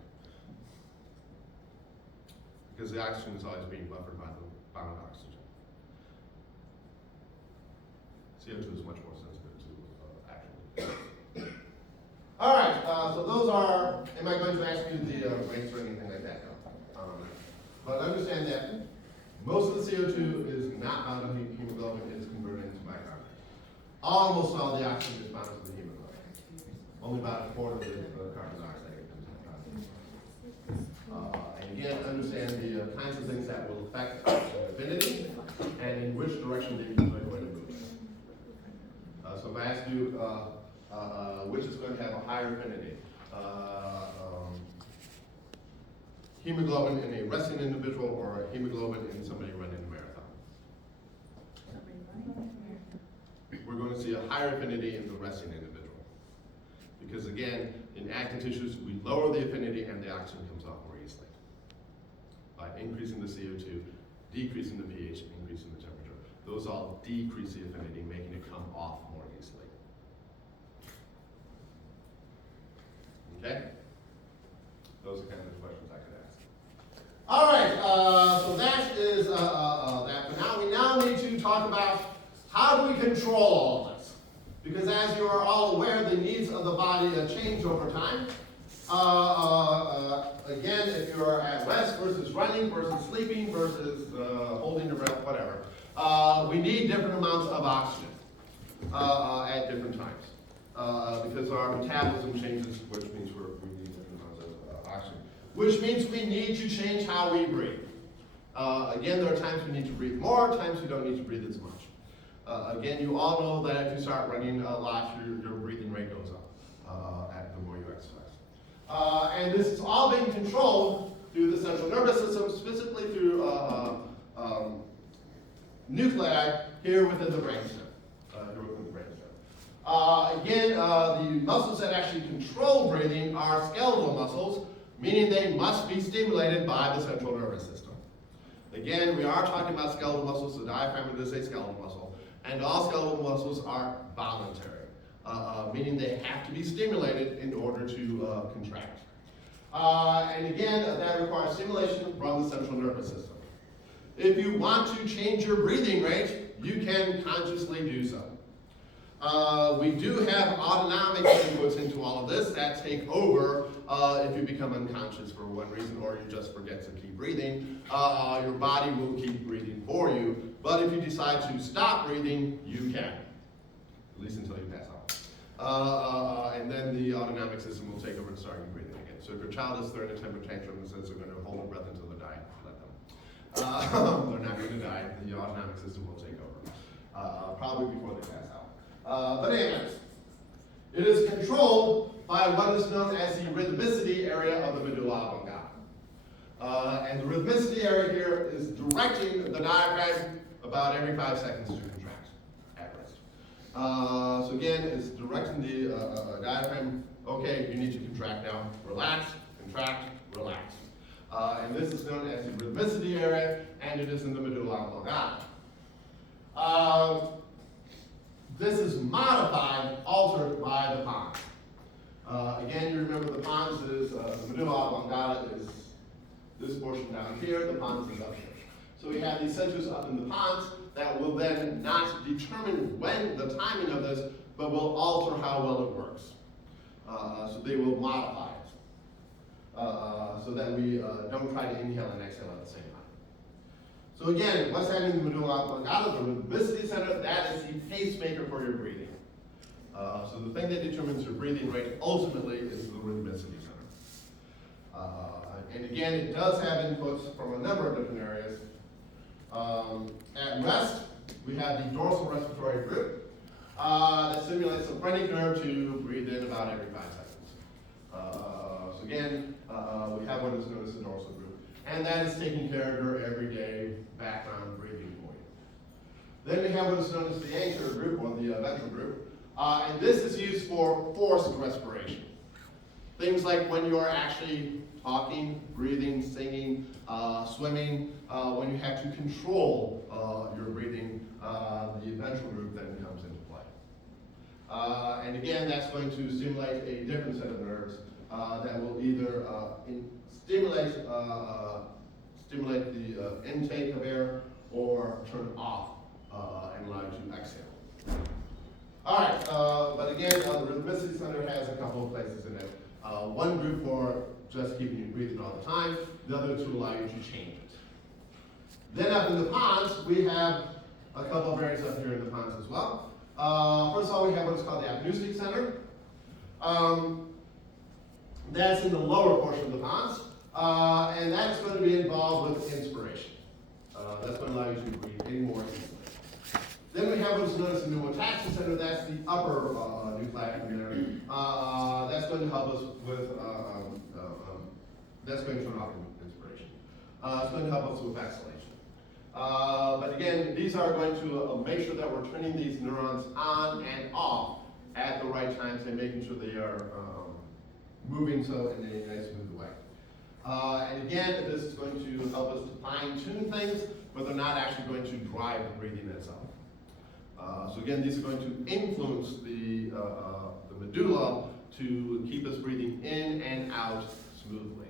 Because the oxygen is always being buffered by the bound oxygen. CO2 is much more sensitive to actual. All right, so those are, am I going to ask you the rates or anything like that? No. But understand that most of the CO2 is not bound to the hemoglobin, it is converted into bicarbonate. Almost all the oxygen is bound to the hemoglobin. Only about a quarter of the carbon dioxide comes out. And again, understand the kinds of things that will affect oxygen affinity and in which direction they are going to move. So if I ask you which is going to have a higher affinity, hemoglobin in a resting individual or hemoglobin in somebody running a marathon? We're going to see a higher affinity in the resting individual. Because again, in active tissues, we lower the affinity and the oxygen comes off more easily. By increasing the CO2, decreasing the pH, increasing the temperature. Those all decrease the affinity, making it come off more easily. Okay? Those are kind of the questions I could ask. All right, so that is that. But now we need to talk about how do we control all of this? Because as you are all aware, the needs of the body change over time. Again, if you're at rest versus running versus sleeping versus holding your breath, whatever, we need different amounts of oxygen at different times because our metabolism changes, which means we need different amounts of oxygen. Which means we need to change how we breathe. Again, there are times we need to breathe more, times we don't need to breathe as much. Again, you all know that if you start running a lot, your breathing rate goes up the more you exercise. And this is all being controlled through the central nervous system, specifically through nuclei here within the brainstem. Again, the muscles that actually control breathing are skeletal muscles, meaning they must be stimulated by the central nervous system. Again, we are talking about skeletal muscles, the diaphragm is a skeletal muscle, and all skeletal muscles are voluntary, meaning they have to be stimulated in order to contract. And again, that requires stimulation from the central nervous system. If you want to change your breathing rate, you can consciously do so. We do have autonomic inputs into all of this that take over if you become unconscious for one reason or you just forget to keep breathing, your body will keep breathing for you. But if you decide to stop breathing, you can, at least until you pass out. And then the autonomic system will take over and start you breathing again. So if your child is throwing a temper tantrum and says they're going to hold their breath until they die, let them. They're not going to die. The autonomic system will take over, probably before they pass out. But anyways, it is controlled by what is known as the rhythmicity area of the medulla oblongata. And the rhythmicity area here is directing the diaphragm about every 5 seconds to contract at rest. So again, it's directing the diaphragm, okay, you need to contract now. Relax, contract, relax. And this is known as the rhythmicity area, and it is in the medulla oblongata. This is modified, altered by the pons. Again, you remember the pons is, the medulla oblongata is this portion down here, the pons is up here. So we have these centers up in the pons that will then not determine when the timing of this, but will alter how well it works. So they will modify it. So that we don't try to inhale and exhale at the same time. So again, what's happening in the medulla oblongata, the rhythmicity center, that is the pacemaker for your breathing. So the thing that determines your breathing rate ultimately is the rhythmicity center. And again, it does have inputs from a number of different areas. At rest, we have the dorsal respiratory group that stimulates the phrenic nerve to breathe in about every 5 seconds. So again, we have what is known as the dorsal group. And that is taking care of your everyday background breathing for you. Then we have what is known as the anterior group, or the ventral group. And this is used for forced respiration. Things like when you are actually talking, breathing, singing, swimming, when you have to control your breathing, the ventral group then comes into play. And again, that's going to stimulate a different set of nerves that will either stimulate the intake of air or turn off and allow you to exhale. All right, but again, the rhythmicity center has a couple of places in it. One group for just keeping you breathing all the time, the other to allow you to change it. Then up in the pons, we have a couple of areas up here in the pons as well. First of all, we have what is called the apneustic center. That's in the lower portion of the pons, and that's going to be involved with inspiration. That's going to allow you to breathe in more easily. Then we have what's known as the pneumotaxis center. That's the upper nucleus area. That's going to help us with, that's going to turn off inspiration. It's going to help us with exhalation. But again, these are going to make sure that we're turning these neurons on and off at the right times and making sure they are moving so in a nice, smooth way. And again, this is going to help us to fine-tune things, but they're not actually going to drive the breathing itself. So again, these are going to influence the medulla to keep us breathing in and out smoothly.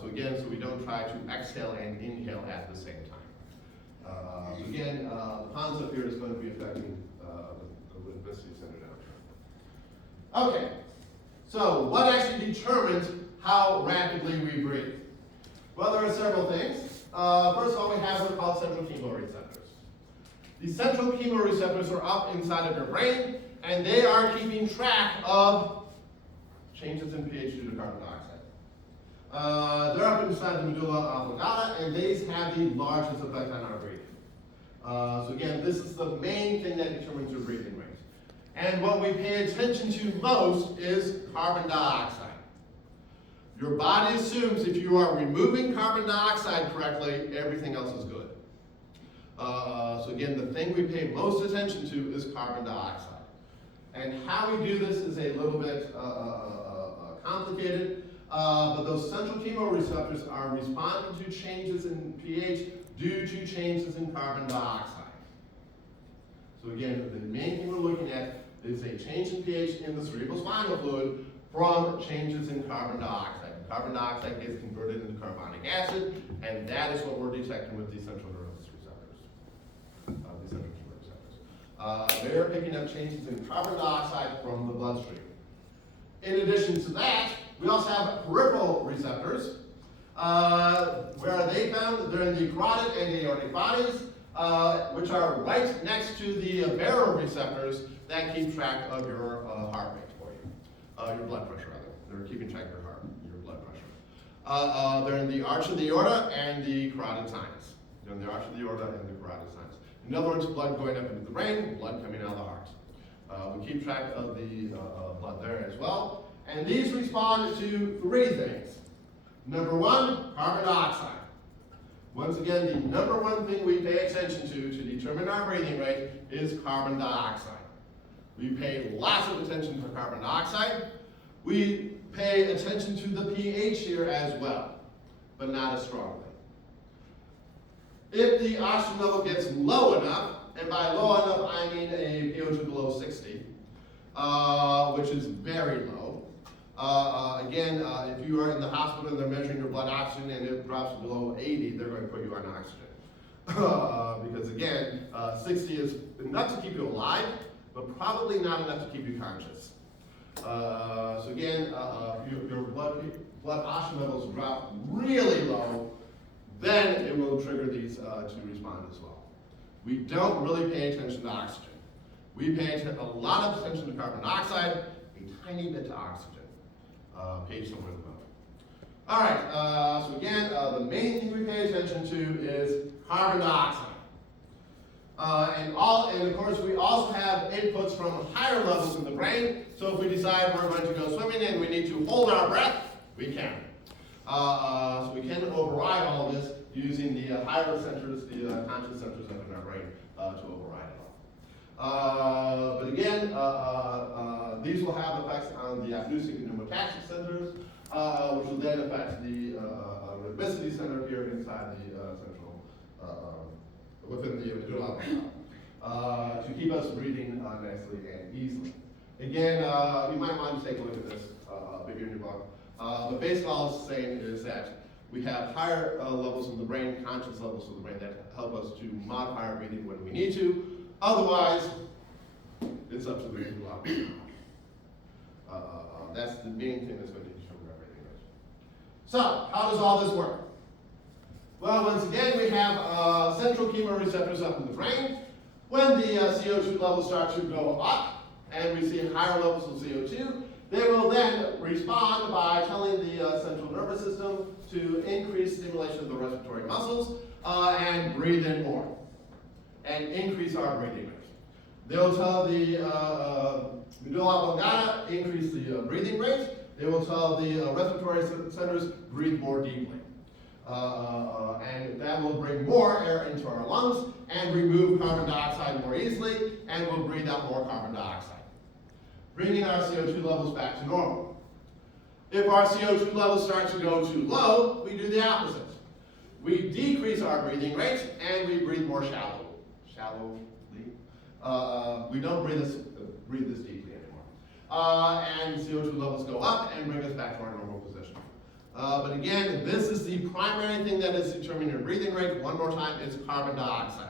So again, so we don't try to exhale and inhale at the same time. So again, the pons up here is going to be affecting the rhythmicity center down here. Okay, so what actually determines how rapidly we breathe? Well, there are several things. First of all, we have what are called central chemoreceptors. These central chemoreceptors are up inside of your brain, and they are keeping track of changes in pH due to carbon dioxide. They're up inside the medulla oblongata, and these have the largest effect on our breathing. So again, this is the main thing that determines your breathing rate. And what we pay attention to most is carbon dioxide. Your body assumes if you are removing carbon dioxide correctly, everything else is good. So again, the thing we pay most attention to is carbon dioxide. And how we do this is a little bit complicated, but those central chemoreceptors are responding to changes in pH due to changes in carbon dioxide. So again, the main thing we're looking at is a change in pH in the cerebrospinal fluid from changes in carbon dioxide. Carbon dioxide gets converted into carbonic acid, and that is what we're detecting with these central nervous receptors, these central chemoreceptors. They're picking up changes in carbon dioxide from the bloodstream. In addition to that, We also have peripheral receptors, where they found they're in the carotid and aortic bodies, which are right next to the baroreceptors that keep track of your heart rate for you, your blood pressure rather. They're keeping track of your blood pressure. They're in the arch of the aorta and the carotid sinus. They're in the arch of the aorta and the carotid sinus. In other words, blood going up into the brain, blood coming out of the heart. We keep track of the blood there as well. And these respond to three things. Number one, carbon dioxide. Once again, the number one thing we pay attention to determine our breathing rate is carbon dioxide. We pay lots of attention to carbon dioxide. We pay attention to the pH here as well, but not as strongly. If the oxygen level gets low enough, and by low enough I mean a pH below 60, which is very low. Again, if you are in the hospital and they're measuring your blood oxygen and it drops below 80, they're going to put you on oxygen. Because again, 60 is enough to keep you alive, but probably not enough to keep you conscious. So again, your blood oxygen levels drop really low, then it will trigger these to respond as well. We don't really pay attention to oxygen. We pay a lot of attention to carbon dioxide, a tiny bit to oxygen. Page somewhere above. All right, so again, the main thing we pay attention to is carbon dioxide. And of course, we also have inputs from higher levels in the brain. So if we decide we're going to go swimming and we need to hold our breath, we can. So we can override all of this using the higher centers, the conscious centers up in our brain to override it all. But again, these will have effects on the apneusic and pneumotaxic centers, which will then affect the rhythmicity center here inside the central, within the medulla oblongata, to keep us breathing nicely and easily. Again, you might want to take a look at this bigger in your book. But basically all it's saying is that we have higher levels of the brain, conscious levels of the brain that help us to modify our breathing when we need to. Otherwise, it's up to the medulla oblongata. That's the main thing that's going to determine our breathing rate. So, how does all this work? Well, once again, we have central chemoreceptors up in the brain. When the CO2 levels start to go up, and we see higher levels of CO2, they will then respond by telling the central nervous system to increase stimulation of the respiratory muscles and breathe in more, and increase our breathing rate. They'll tell the medulla oblongata, increase the breathing rate. They will tell the respiratory centers, breathe more deeply. And that will bring more air into our lungs and remove carbon dioxide more easily, and we'll breathe out more carbon dioxide, bringing our CO2 levels back to normal. If our CO2 levels start to go too low, we do the opposite. We decrease our breathing rate and we breathe more shallowly. We don't breathe this deeply anymore. And CO2 levels go up and bring us back to our normal position. But again, this is the primary thing that is determining your breathing rate. One more time, it's carbon dioxide.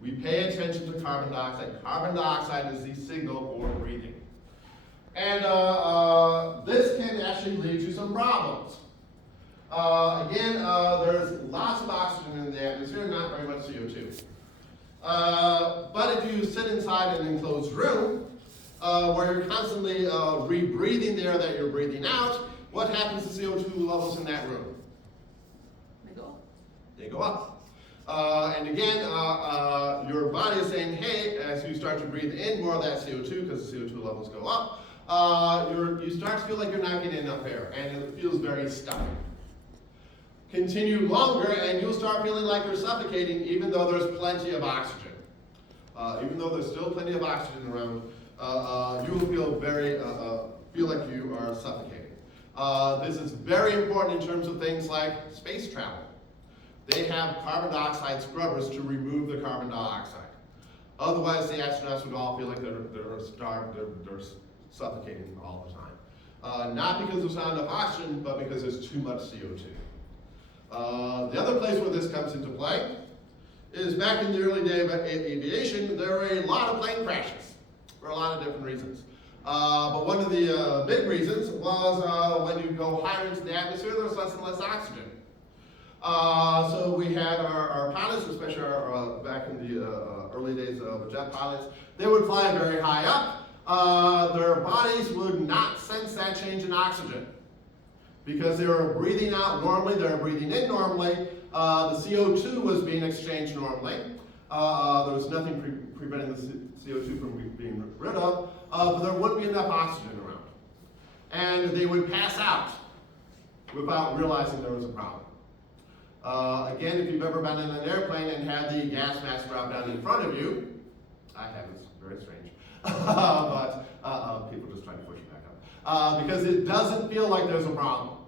We pay attention to carbon dioxide. Carbon dioxide is the signal for breathing. And this can actually lead to some problems. Again, there's lots of oxygen in the atmosphere, not very much CO2. But if you sit inside an enclosed room, where you're constantly rebreathing the air that you're breathing out, what happens to CO2 levels in that room? They go up. They go up. And again, your body is saying, hey, as you start to breathe in more of that CO2, because the CO2 levels go up, you start to feel like you're not getting enough air, and it feels very stuck. Continue longer, and you'll start feeling like you're suffocating, even though there's plenty of oxygen. Even though there's still plenty of oxygen around, you will feel like you are suffocating. This is very important in terms of things like space travel. They have carbon dioxide scrubbers to remove the carbon dioxide. Otherwise, the astronauts would all feel like they're starved, they're suffocating all the time. Not because there's not enough oxygen, but because there's too much CO2. The other place where this comes into play is back in the early day of aviation, there were a lot of plane crashes for a lot of different reasons. But one of the big reasons was when you go higher into the atmosphere, there's less and less oxygen. So we had our pilots, especially back in the early days of jet pilots, they would fly very high up. Their bodies would not sense that change in oxygen because they were breathing out normally, they were breathing in normally. The CO2 was being exchanged normally. There was nothing preventing the CO2 from being rid of, but there wouldn't be enough oxygen around. And they would pass out without realizing there was a problem. Again, if you've ever been in an airplane and had the gas mask drop down in front of you, I have, it's very strange, but people just try to push it back up. Because it doesn't feel like there's a problem.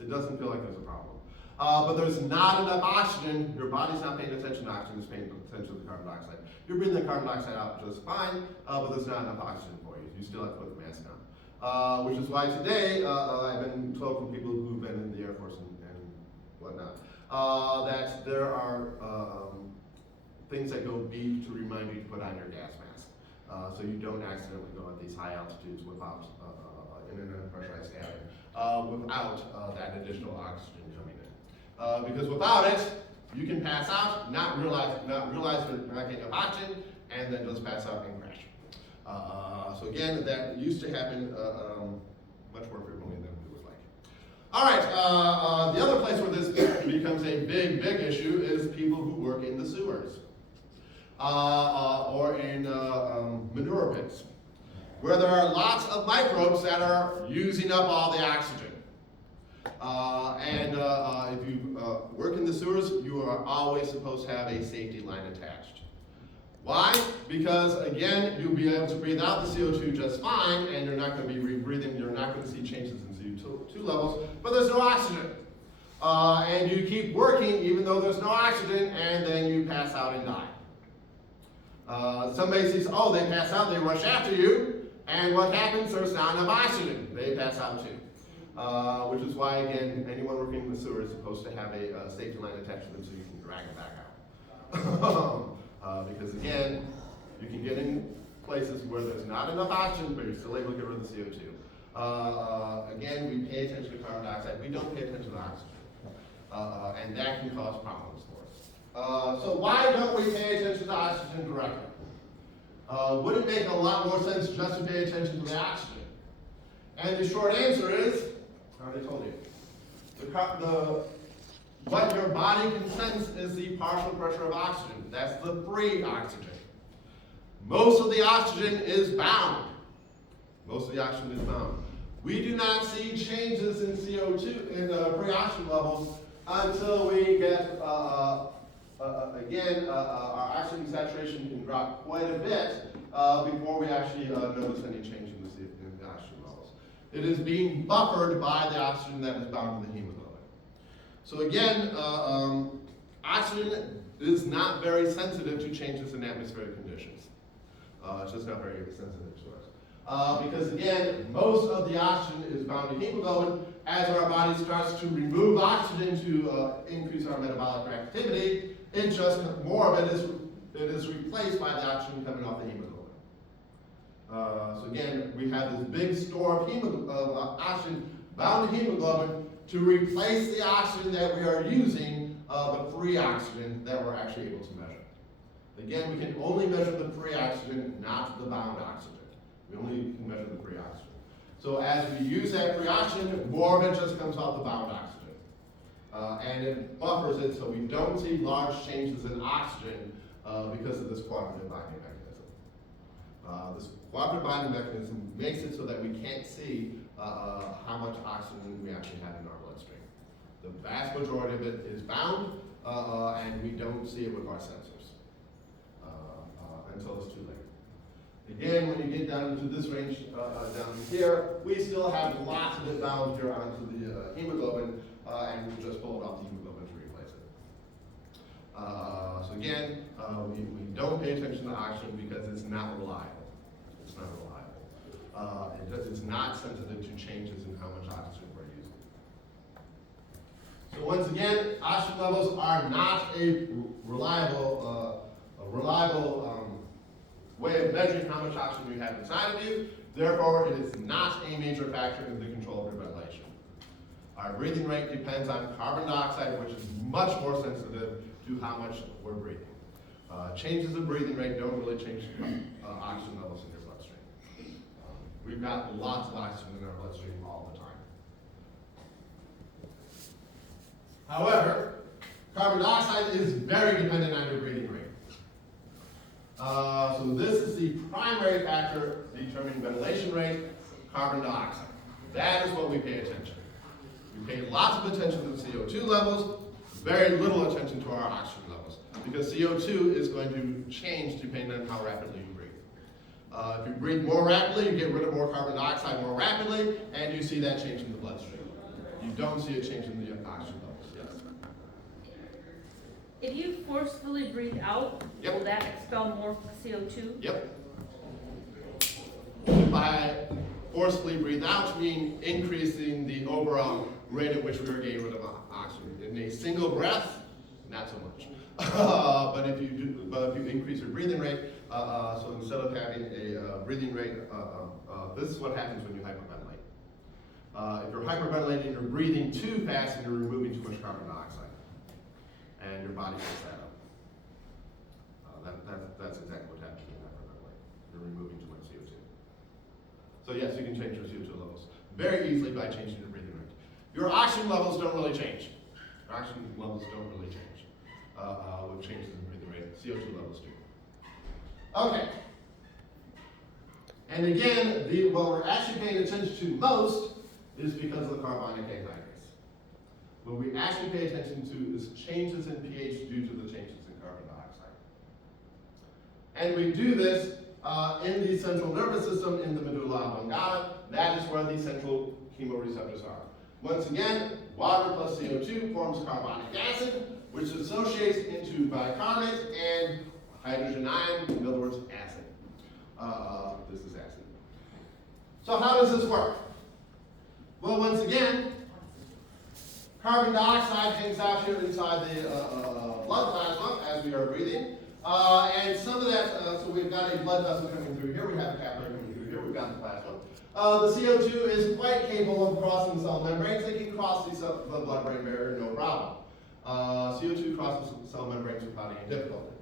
It doesn't feel like there's a problem. But there's not enough oxygen, your body's not paying attention to oxygen, it's paying attention to the carbon dioxide. You're breathing the carbon dioxide out just fine, but there's not enough oxygen for you. You still have to put the mask on. Which is why today, I've been told from people who've been in the Air Force and whatnot, that there are things that go beep to remind you to put on your gas mask. So you don't accidentally go at these high altitudes without, in an unpressurized area, without that additional oxygen coming in. Because without it, you can pass out, not realize you're not getting enough oxygen, and then just pass out and crash. So again, that used to happen much more frequently than we would like. All right, the other place where this becomes a big issue is people who work in the sewers or in manure pits, where there are lots of microbes that are using up all the oxygen. If you work in the sewers, you are always supposed to have a safety line attached. Why? Because again, you'll be able to breathe out the CO2 just fine, and you're not going to be rebreathing, you're not going to see changes in CO2 levels, but there's no oxygen. And you keep working even though there's no oxygen, and then you pass out and die. Some bases, oh, they pass out, they rush after you, and what happens? There's not enough oxygen. They pass out too. Which is why, again, anyone working in the sewer is supposed to have a safety line attached to them so you can drag them back out. Because again, you can get in places where there's not enough oxygen, but you're still able to get rid of the CO2. Again, we pay attention to carbon dioxide. We don't pay attention to oxygen. And that can cause problems for us. So why don't we pay attention to oxygen directly? Would it make a lot more sense just to pay attention to the oxygen? And the short answer is, I already told you, what your body can sense is the partial pressure of oxygen. That's the free oxygen. Most of the oxygen is bound. Most of the oxygen is bound. We do not see changes in CO2, in free oxygen levels, until we get, again, our oxygen saturation can drop quite a bit before we actually notice any change in the oxygen levels. It is being buffered by the oxygen that is bound to the hemoglobin. So again, oxygen is not very sensitive to changes in atmospheric conditions. It's just not very sensitive to us. Because again, most of the oxygen is bound to hemoglobin. As our body starts to remove oxygen to increase our metabolic activity, it just, more of it is replaced by the oxygen coming off the hemoglobin. So again, we have this big store of oxygen bound to hemoglobin to replace the oxygen that we are using, the free oxygen that we're actually able to measure. Again, we can only measure the free oxygen, not the bound oxygen. We only can measure the free oxygen. So as we use that free oxygen, more of it just comes off the bound oxygen. And it buffers it so we don't see large changes in oxygen because of this cooperative binding mechanism. This cooperative binding mechanism makes it so that we can't see how much oxygen we actually have in our bloodstream. The vast majority of it is bound, and we don't see it with our sensors until it's too late. Again, when you get down into this range down here, we still have lots of it bound here onto the hemoglobin, and we'll just pull it off the hemoglobin to replace it. So again, we don't pay attention to oxygen because it's not reliable. It's not reliable. It's not sensitive to changes in how much oxygen we're using. So once again, oxygen levels are not a reliable way of measuring how much oxygen you have inside of you. Therefore, it is not a major factor in the control of your ventilation. Our breathing rate depends on carbon dioxide, which is much more sensitive to how much we're breathing. Changes in breathing rate don't really change oxygen levels in your bloodstream. We've got lots of oxygen in our bloodstream all the time. However, carbon dioxide is very dependent on your breathing rate. So this is the primary factor determining ventilation rate, carbon dioxide. That is what we pay attention to. We pay lots of attention to the CO2 levels, very little attention to our oxygen levels, because CO2 is going to change depending on how rapidly you breathe. If you breathe more rapidly, you get rid of more carbon dioxide more rapidly, and you see that change in the bloodstream. You don't see a change in the oxygen levels. Yes? If you forcefully breathe out, Yep. will that expel more CO2? Yep. By forcefully breathe out, you mean increasing the overall rate at which we are getting rid of oxygen. In a single breath, not so much. But if you increase your breathing rate, so instead of having a breathing rate, this is what happens when you hyperventilate. If you're hyperventilating, you're breathing too fast and you're removing too much carbon dioxide, and your body picks that up. That's exactly what happens when you hyperventilate. You're removing too much CO2. So yes, you can change your CO2 levels very easily by changing your breathing rate. Your oxygen levels don't really change. Your oxygen levels don't really change with changes in breathing rate. CO2 levels do. Okay. And again, what we're actually paying attention to most is because of the carbonic anhydrase. What we actually pay attention to is changes in pH due to the changes in carbon dioxide. And we do this in the central nervous system, in the medulla oblongata. That is where the central chemoreceptors are. Once again, water plus CO2 forms carbonic acid, which associates into bicarbonate and hydrogen ion, in other words, acid. This is acid. So how does this work? Well, once again, carbon dioxide hangs out here inside the blood plasma as we are breathing. And some of that, so we've got a blood vessel coming through here, we have a capillary coming through here, we've got the plasma. The CO2 is quite capable of crossing the cell membranes. It can cross the blood-brain barrier, no problem. CO2 crosses cell membranes without any difficulty.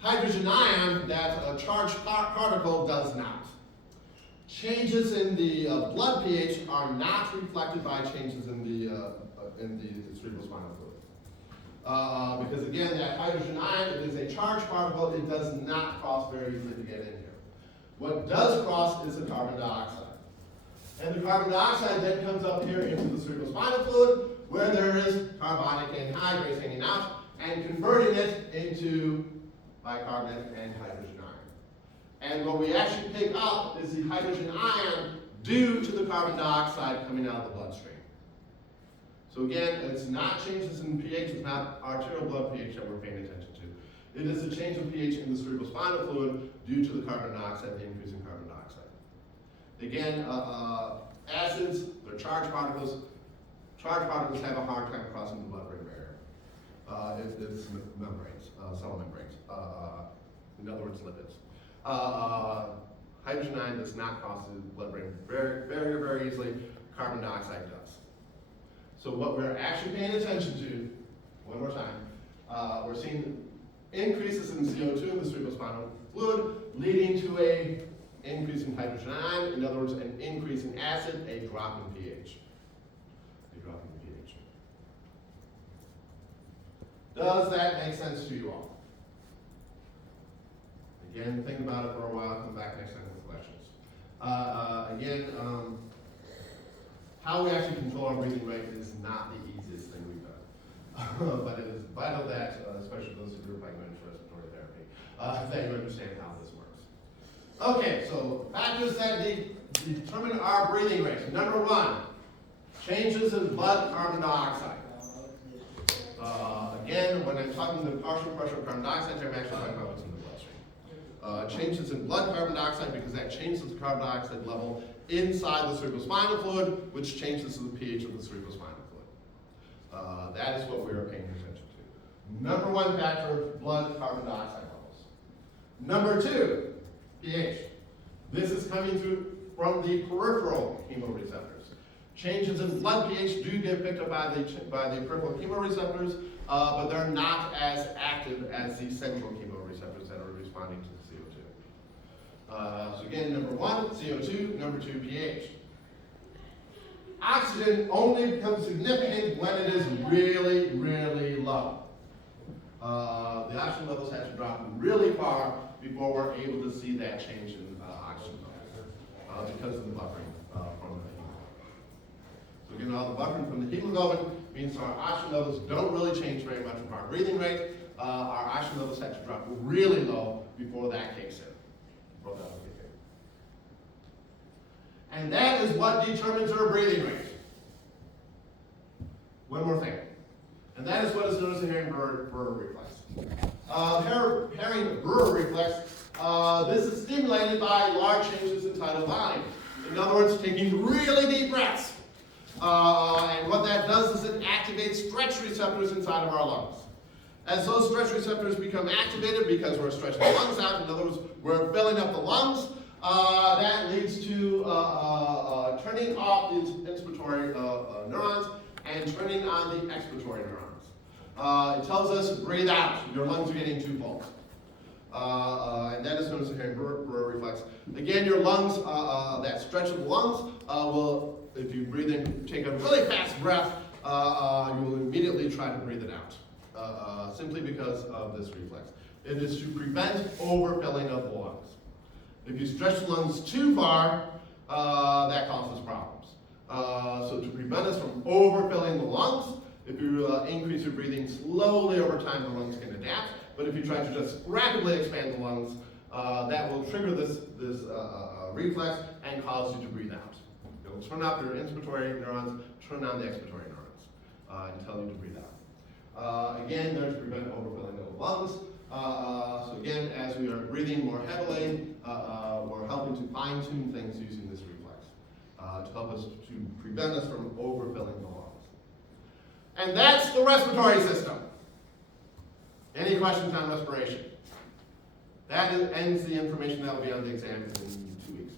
Hydrogen ion, that charged particle, does not. Changes in the blood pH are not reflected by changes in the cerebrospinal fluid. Because again, that hydrogen ion, it is a charged particle, it does not cross very easily to get in here. What does cross is the carbon dioxide. And the carbon dioxide then comes up here into the cerebrospinal fluid, where there is carbonic anhydrase hanging out, and converting it into bicarbonate and hydrogen ion. And what we actually pick up is the hydrogen ion due to the carbon dioxide coming out of the bloodstream. So again, it's not changes in pH, it's not arterial blood pH that we're paying attention to. It is a change in pH in the cerebrospinal fluid due to the carbon dioxide, the increase in carbon dioxide. Again, acids, they're charged particles. Charged particles have a hard time crossing the blood-brain barrier. It's membranes, cell membranes. In other words, lipids. Hydrogen ion does not cross the blood-brain barrier very easily. Carbon dioxide does. So what we're actually paying attention to, one more time, we're seeing increases in CO2 in the cerebrospinal fluid, leading to an increase in hydrogen ion. In other words, an increase in acid, a drop in pH. Does that make sense to you all? Again, think about it for a while, come back next time with questions. How we actually control our breathing rate is not the easiest thing we've done. But it is vital that, especially those who are going into respiratory therapy, that you understand how this works. Okay, so factors that determine our breathing rate. Number one, changes in blood carbon dioxide. Again, when I'm talking the partial pressure of carbon dioxide, I'm actually talking about what's in the bloodstream. Changes in blood carbon dioxide because that changes the carbon dioxide level inside the cerebrospinal fluid, which changes the pH of the cerebrospinal fluid. That is what we are paying attention to. Number one factor, blood carbon dioxide levels. Number two, pH. This is coming through from the peripheral chemoreceptors. Changes in blood pH do get picked up by the peripheral chemoreceptors, but they're not as active as the central chemoreceptors that are responding to the CO2. So again, number one, CO2, number two, pH. Oxygen only becomes significant when it is really, really low. The oxygen levels have to drop really far before we're able to see that change in oxygen levels because of the buffering from the hemoglobin. So again, all the buffering from the hemoglobin means our oxygen levels don't really change very much with our breathing rate. Our oxygen levels have to drop really low before that kicks in. And that is what determines our breathing rate. One more thing. And that is what is known as the Herring-Brewer reflex. Herring-Brewer reflex, this is stimulated by large changes in tidal volume. In other words, taking really deep breaths. And what that does is it activates stretch receptors inside of our lungs. As those stretch receptors become activated because we're stretching the lungs out, in other words, we're filling up the lungs, that leads to turning off the inspiratory neurons and turning on the expiratory neurons. It tells us breathe out, your lungs are getting too full. And that is known as the Herring-Brewer reflex. Again, your lungs, that stretch of the lungs will, if you breathe in, take a really fast breath, you will immediately try to breathe it out, simply because of this reflex. It is to prevent overfilling of the lungs. If you stretch the lungs too far, that causes problems. So to prevent us from overfilling the lungs, if you increase your breathing slowly over time, the lungs can adapt. But if you try to just rapidly expand the lungs, that will trigger this reflex and cause you to breathe out. It will turn off your inspiratory neurons, turn on the expiratory neurons, and tell you to breathe out. Again, they're to prevent overfilling of the lungs. So again, as we are breathing more heavily, we're helping to fine-tune things using this reflex to help us to prevent us from overfilling the lungs. And that's the respiratory system. Any questions on respiration? That ends the information that will be on the exam in 2 weeks.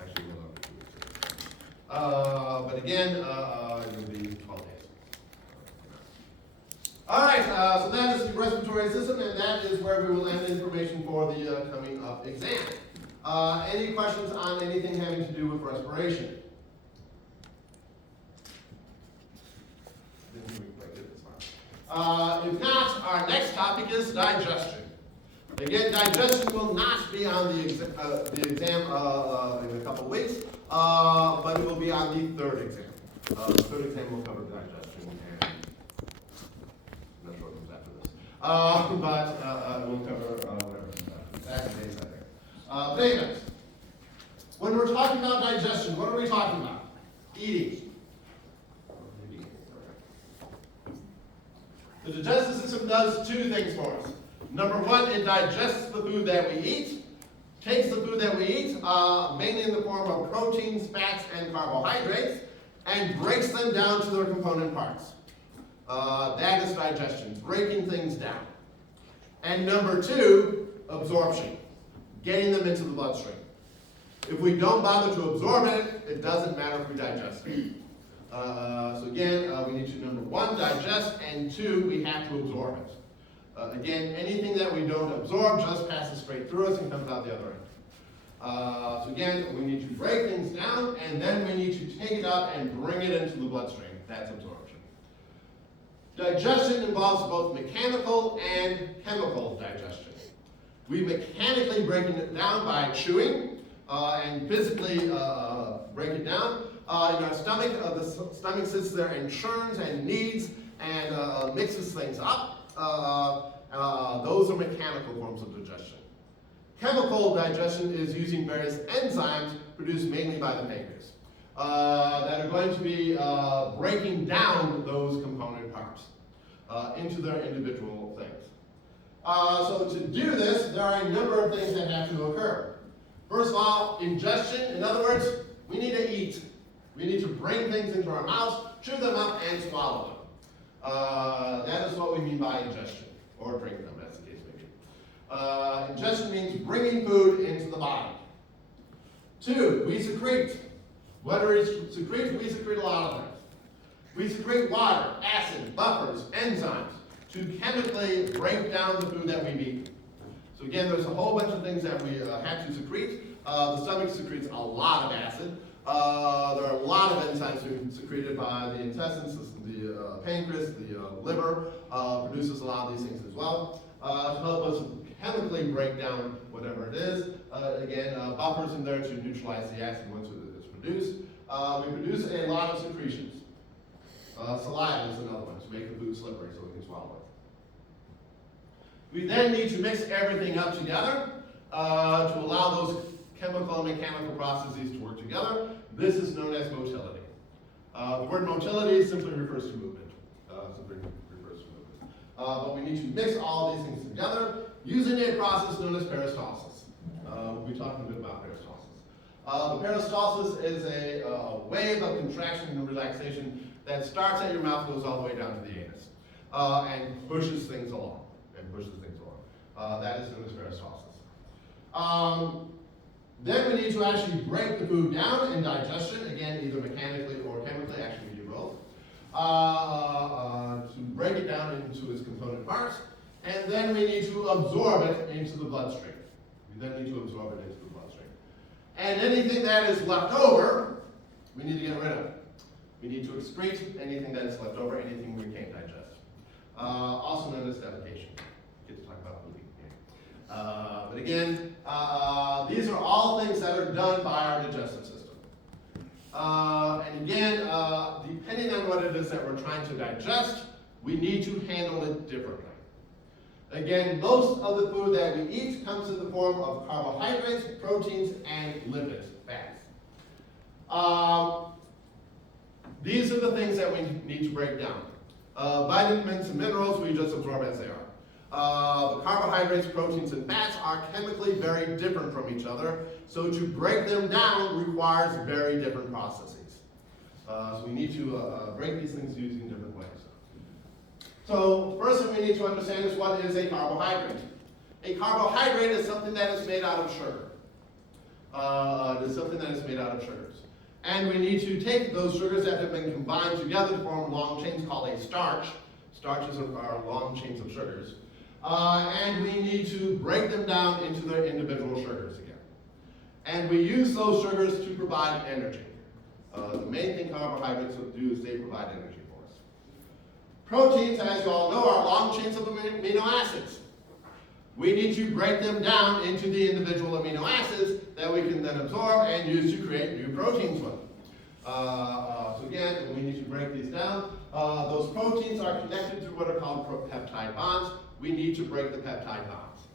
Actually, a little over 2 weeks. But again, it will be 12 days. All right, so that is the respiratory system, and that is where we will end the information for the coming up exam. Any questions on anything having to do with respiration? If not, our next topic is digestion. Again, digestion will not be on the exam in a couple of weeks, but it will be on the third exam. The third exam will cover digestion, and I'm not sure what comes after this. But we'll cover whatever comes after. That's the days, I think. But anyways, when we're talking about digestion, what are we talking about? Eating. The digestive system does two things for us. Number one, it digests the food that we eat, takes the food that we eat, mainly in the form of proteins, fats, and carbohydrates, and breaks them down to their component parts. That is digestion, breaking things down. And number two, absorption, getting them into the bloodstream. If we don't bother to absorb it, it doesn't matter if we digest it. So again, we need to, number one, digest, and two, we have to absorb it. Again, anything that we don't absorb just passes straight through us and comes out the other end. So again, we need to break things down, and then we need to take it out and bring it into the bloodstream. That's absorption. Digestion involves both mechanical and chemical digestion. We mechanically break it down by chewing and physically break it down. In our stomach, the stomach sits there and churns and kneads and mixes things up. Those are mechanical forms of digestion. Chemical digestion is using various enzymes produced mainly by the pancreas that are going to be breaking down those component parts into their individual things. So to do this, there are a number of things that have to occur. First of all, ingestion. In other words, we need to eat. We need to bring things into our mouths, chew them up, and swallow them. That is what we mean by ingestion, or drink them, as the case may be. Ingestion means bringing food into the body. Two, we secrete. What do we secrete? We secrete a lot of things. We secrete water, acid, buffers, enzymes to chemically break down the food that we eat. So again, there's a whole bunch of things that we have to secrete. The stomach secretes a lot of acid. There are a lot of enzymes secreted by the intestines, the pancreas, the liver, produces a lot of these things as well. To help us chemically break down whatever it is. Again, buffers in there to neutralize the acid once it is produced. We produce a lot of secretions. Saliva is another one to make the food slippery so we can swallow it. We then need to mix everything up together to allow those chemical and mechanical processes to work together. This is known as motility. The word motility simply refers to movement. But we need to mix all these things together using a process known as peristalsis. We'll be talking a bit about peristalsis. The peristalsis is a wave of contraction and relaxation that starts at your mouth, goes all the way down to the anus, and pushes things along. That is known as peristalsis. Then we need to actually break the food down in digestion, again, either mechanically or chemically, actually we do both, to break it down into its component parts, and then we need to absorb it into the bloodstream. And anything that is left over, we need to get rid of. We need to excrete anything that is left over, anything we can't digest. Also known as defecation. Get to talk about pooping. But again, these are all things that are done by our digestive system. And again, depending on what it is that we're trying to digest, we need to handle it differently. Again, most of the food that we eat comes in the form of carbohydrates, proteins, and lipids, fats. These are the things that we need to break down. Vitamins and minerals we just absorb as they are. The carbohydrates, proteins, and fats are chemically very different from each other, so to break them down requires very different processes. So we need to break these things using different ways. So first thing we need to understand is what is a carbohydrate. A carbohydrate is something that is made out of sugar. Sugars. And we need to take those sugars that have been combined together to form long chains called a starch. Starches are long chains of sugars. And we need to break them down into their individual sugars again. And we use those sugars to provide energy. The main thing carbohydrates do is they provide energy for us. Proteins, as you all know, are long chains of amino acids. We need to break them down into the individual amino acids that we can then absorb and use to create new proteins with. So again, we need to break these down. Those proteins are connected through what are called peptide bonds. We need to break the peptide bonds.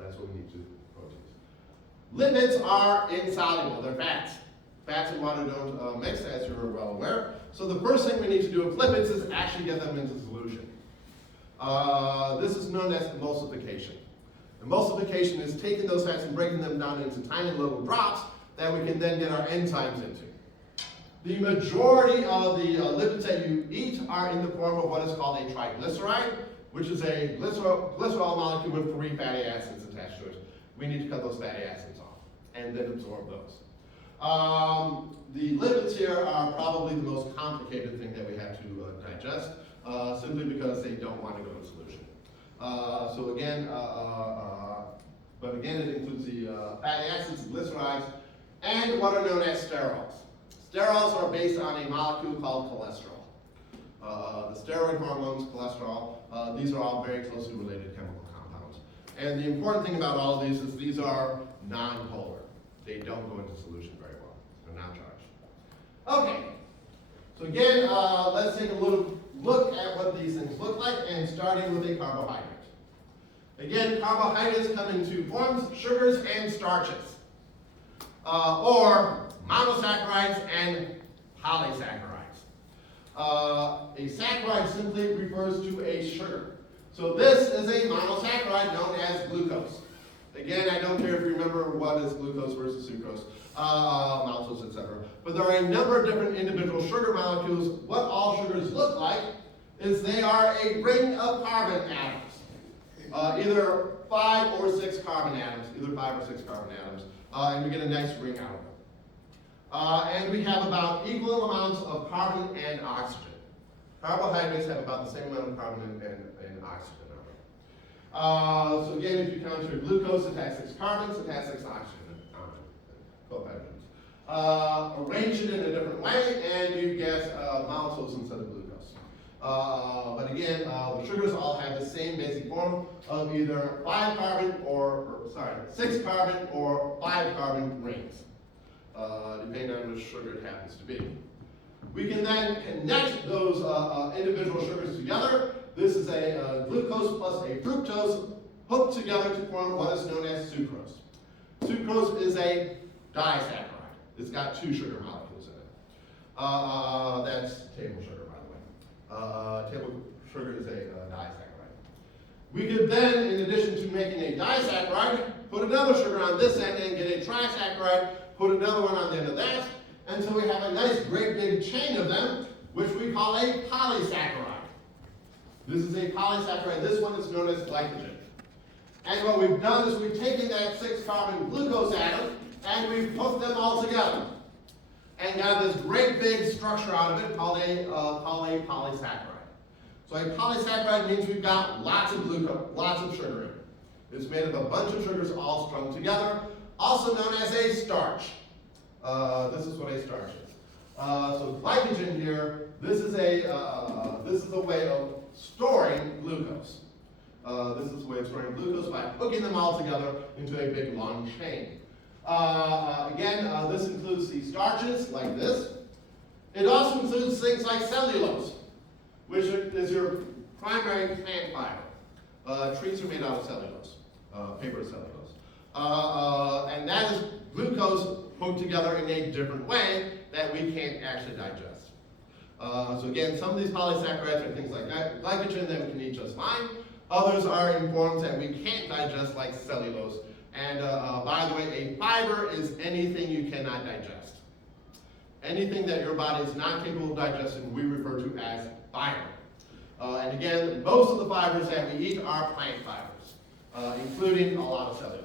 That's what we need to do with proteins. Lipids are insoluble. They're fats. Fats and water don't mix, as you're well aware. So the first thing we need to do with lipids is actually get them into solution. This is known as emulsification. Emulsification is taking those fats and breaking them down into tiny little drops that we can then get our enzymes into. The majority of the lipids that you eat are in the form of what is called a triglyceride, which is a glycerol molecule with 3 fatty acids attached to it. We need to cut those fatty acids off and then absorb those. The lipids here are probably the most complicated thing that we have to digest, simply because they don't want to go to solution. So again, but again, it includes the fatty acids, glycerides, and what are known as sterols. Sterols are based on a molecule called cholesterol. The steroid hormones, cholesterol, these are all very closely related chemical compounds. And the important thing about all of these is these are non-polar. They don't go into solution very well. They're not charged. Okay, so again, let's take a little look at what these things look like, and starting with a carbohydrate. Again, carbohydrates come in 2 forms, sugars and starches, or monosaccharides and polysaccharides. A saccharide simply refers to a sugar. So this is a monosaccharide known as glucose. Again, I don't care if you remember what is glucose versus sucrose, maltose, etc. But there are a number of different individual sugar molecules. What all sugars look like is they are a ring of carbon atoms. Either 5 or 6 carbon atoms, and we get a nice ring out of them. And we have about equal amounts of carbon and oxygen. Carbohydrates have about the same amount of carbon and oxygen. So again, if you count your glucose, it has 6 carbons, it has 6 oxygen co-hydrogens. Arrange it in a different way, and you get maltose instead of glucose. But again, the sugars all have the same basic form of either 6 carbon or 5 carbon rings, depending on which sugar it happens to be. We can then connect those individual sugars together. This is a glucose plus a fructose hooked together to form what is known as sucrose. Sucrose is a disaccharide. It's got 2 sugar molecules in it. That's table sugar, by the way. Table sugar is a disaccharide. We could then, in addition to making a disaccharide, put another sugar on this end and get a trisaccharide, put another one on the end of that, until we have a nice great big chain of them, which we call a polysaccharide. This is a polysaccharide. This one is known as glycogen. And what we've done is we've taken that 6 carbon glucose atom and we've hooked them all together and got this great big structure out of it called a polysaccharide. So a polysaccharide means we've got lots of glucose, lots of sugar in it. It's made of a bunch of sugars all strung together, also known as a starch. This is what a starch is. So glycogen here, this is a way of storing glucose. This is a way of storing glucose by hooking them all together into a big long chain. This includes the starches like this. It also includes things like cellulose, which is your primary plant fiber. Trees are made out of cellulose, paper cellulose. And that is glucose hooked together in a different way that we can't actually digest. So again, some of these polysaccharides are things like glycogen that we can eat just fine. Others are in forms that we can't digest, like cellulose. And by the way, a fiber is anything you cannot digest. Anything that your body is not capable of digesting, we refer to as fiber. And again, most of the fibers that we eat are plant fibers, including a lot of cellulose.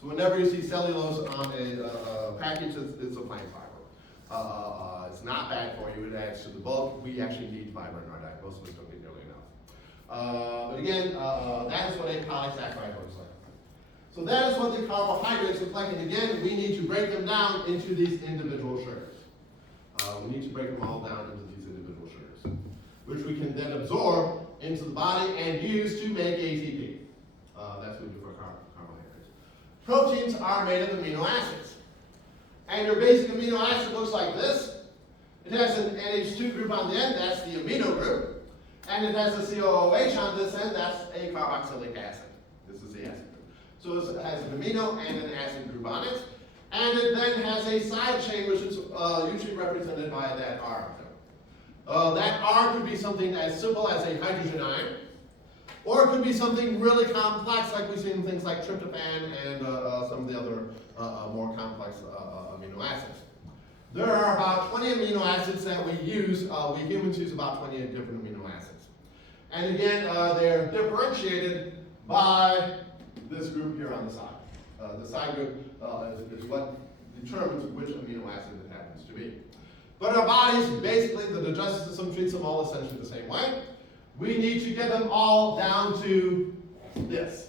So whenever you see cellulose on a package, it's a plant fiber. It's not bad for you. It adds to the bulk. We actually need fiber in our diet. Most of us don't get nearly enough. But again, that is what a polysaccharide looks like. So that is what the carbohydrates look like. And again, we need to break them down into these individual sugars. We need to break them all down into these individual sugars, which we can then absorb into the body and use to make ATP. That's what we do for carbohydrates. Proteins are made of amino acids. And your basic amino acid looks like this. It has an NH2 group on the end, that's the amino group. And it has a COOH on this end, that's a carboxylic acid. This is the acid group. So it has an amino and an acid group on it. And it then has a side chain, which is usually represented by that R. That R could be something as simple as a hydrogen ion, or it could be something really complex, like we see in things like tryptophan and some of the other more complex amino acids. There are about 20 amino acids that we use. We humans use about 20 different amino acids. And again, they're differentiated by this group here on the side. The side group is what determines which amino acid it happens to be. But our bodies, basically, the digestive system treats them all essentially the same way. We need to get them all down to this.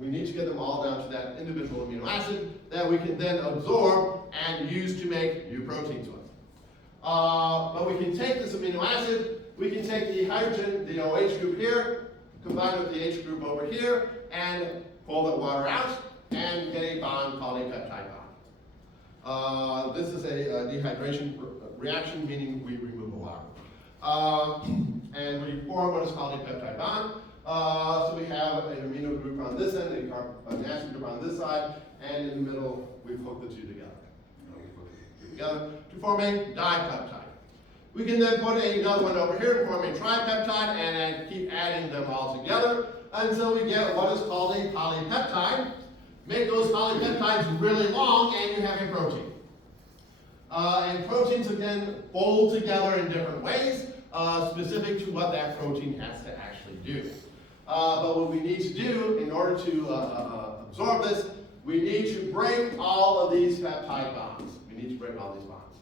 We need to get them all down to that individual amino acid that we can then absorb and use to make new proteins with. But we can take this amino acid, we can take the hydrogen, the OH group here, combine it with the H group over here, and pull the water out, and get a bond called a peptide bond. This is a dehydration reaction, meaning we remove the water. And we form what is called a peptide bond. So we have an amino group on this end, an acid group on this side, and in the middle, we've hooked the two together. To form a dipeptide. We can then put another one over here to form a tripeptide and keep adding them all together until we get what is called a polypeptide. Make those polypeptides really long and you have a protein. And proteins again fold together in different ways, specific to what that protein has to actually do. But what we need to do in order to absorb this, we need to break all of these peptide bonds. need to break all these bonds.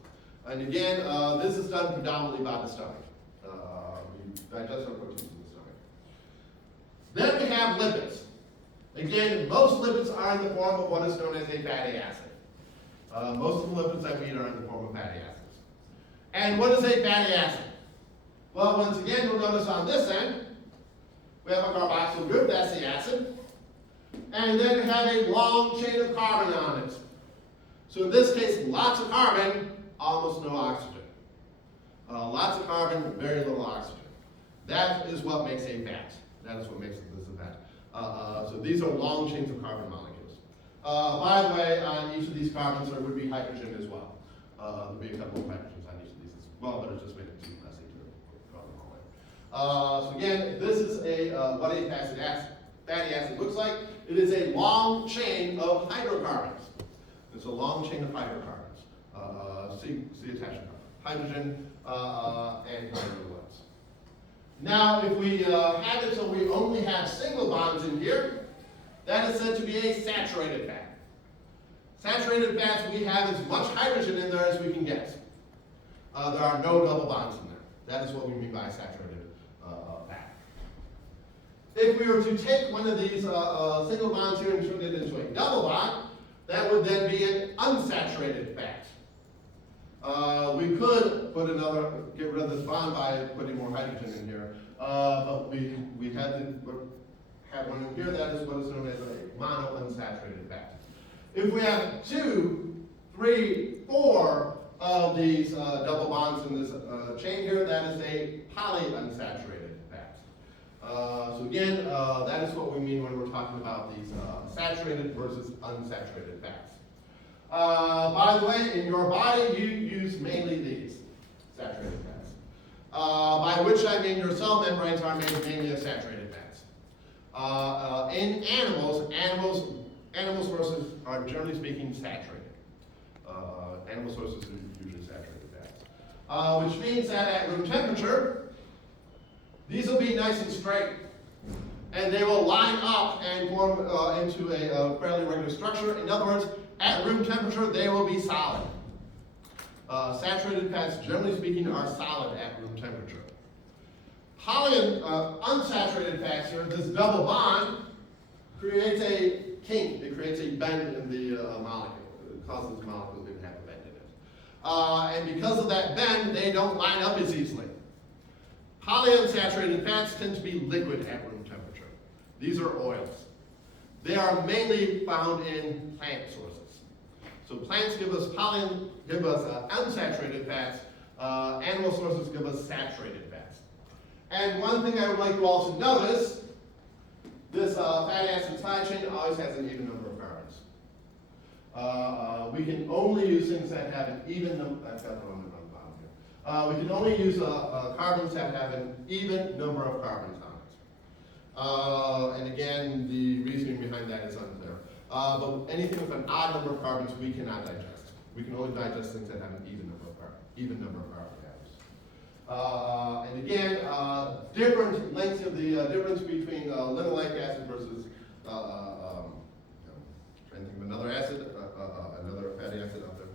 And again, this is done predominantly by the stomach. We digest our proteins in the stomach. Then we have lipids. Again, most lipids are in the form of what is known as a fatty acid. Most of the lipids that we eat are in the form of fatty acids. And what is a fatty acid? Well, once again, you'll notice on this end, we have a carboxyl group, that's the acid. And then we have a long chain of carbon on it. So in this case, lots of carbon, almost no oxygen. Lots of carbon, very little oxygen. That is what makes a fat. That is what makes this a fat. So these are long chains of carbon molecules. By the way, on each of these carbons there would be hydrogen as well. There would be a couple of hydrogens on each of these as well, but it's just making it too messy to draw them all in. So again, this is what a fatty acid looks like. It is a long chain of hydrocarbons. It's a long chain of hydrocarbons. See attachment. Hydrogen and hydrogens. Now, if we have it so we only have single bonds in here, that is said to be a saturated fat. Saturated fats, we have as much hydrogen in there as we can get. There are no double bonds in there. That is what we mean by saturated fat. If we were to take one of these single bonds here and turn it into a double bond, that would then be an unsaturated fat. We could get rid of this bond by putting more hydrogen in here, but we had to have one in here. That is what is known as a monounsaturated fat. If we have 2, 3, 4 of these double bonds in this chain here, that is a polyunsaturated fat. So again, that is what we mean when we're talking about these saturated versus unsaturated fats. By the way, in your body, you use mainly these saturated fats. By which I mean your cell membranes are made mainly of saturated fats. In animal sources are generally speaking saturated. Animal sources are usually saturated fats. Which means that at room temperature, these will be nice and straight. And they will line up and form into a fairly regular structure. In other words, at room temperature, they will be solid. Saturated fats, generally speaking, are solid at room temperature. Unsaturated fats here, this double bond creates a kink. It creates a bend in the molecule. It causes the molecule to have a bend in it. And because of that bend, they don't line up as easily. Polyunsaturated fats tend to be liquid at room temperature. These are oils. They are mainly found in plant sources. So plants give us unsaturated fats. Animal sources give us saturated fats. And one thing I would like you all to notice, this fatty acid side chain always has an even number of carbons. We can only use things that have an even number. I've got the one on the bottom here. We can only use carbons that have an even number of carbons on it. And again, the reasoning behind that is unclear. But anything with an odd number of carbons, we cannot digest. We can only digest things that have an even number of carbon atoms. And again, different lengths of the difference between linoleic acid versus trying to think of another acid, another fatty acid out there.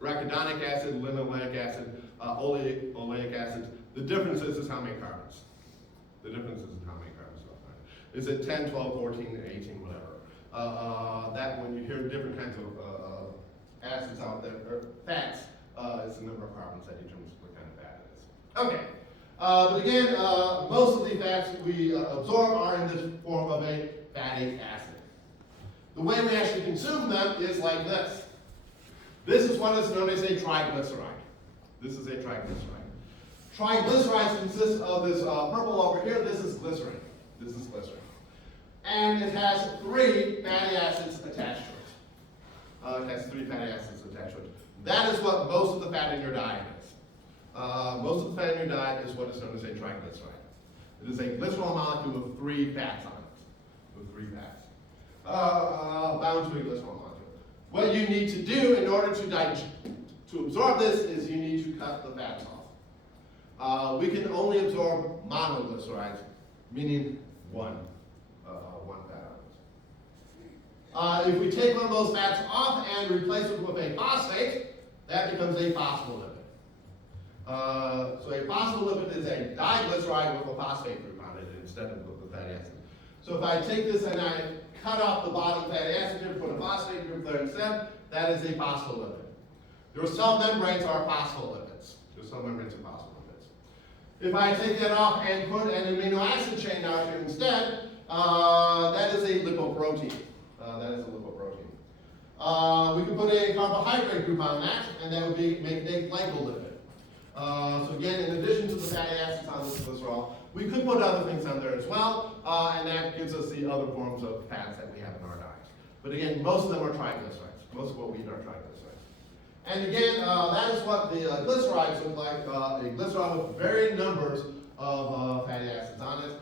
Arachidonic acid, linoleic acid, oleic acid. The difference is how many carbons. The difference is how many carbons. Is it 10, 12, 14, 18, whatever? That when you hear different kinds of acids out there, or fats, it's the number of carbons that determines what kind of fat it is. Okay. But again, most of the fats we absorb are in this form of a fatty acid. The way we actually consume them is like this. This is what is known as a triglyceride. This is a triglyceride. Triglycerides consist of this purple over here. This is glycerin. This is glycerin. And it has 3 fatty acids attached to it. It has 3 fatty acids attached to it. That is what most of the fat in your diet is. Most of the fat in your diet is what is known as a triglyceride. It is a glycerol molecule with 3 fats on it. With 3 fats. Bound to a glycerol molecule. What you need to do in order to absorb this is you need to cut the fats off. We can only absorb monoglycerides, meaning one fat If we take one of those fats off and replace it with a phosphate, that becomes a phospholipid. So a phospholipid is a diglyceride with a phosphate group on it instead of the fatty acid. So if I take this and I cut off the bottom fatty acid group, put a phosphate group there instead, that is a phospholipid. Your cell membranes are phospholipids. Your cell membranes are phospholipids. If I take that off and put an amino acid chain out here instead, that is a lipoprotein. That is a lipoprotein. We could put a carbohydrate group on that, and that would make a glycolipid. So again, in addition to the fatty acids on this glycerol, we could put other things on there as well, and that gives us the other forms of fats that we have in our diet. But again, most of them are triglycerides. Most of what we eat are triglycerides. And again, that is what the glycerides look like. A glycerol with varying numbers of fatty acids on it.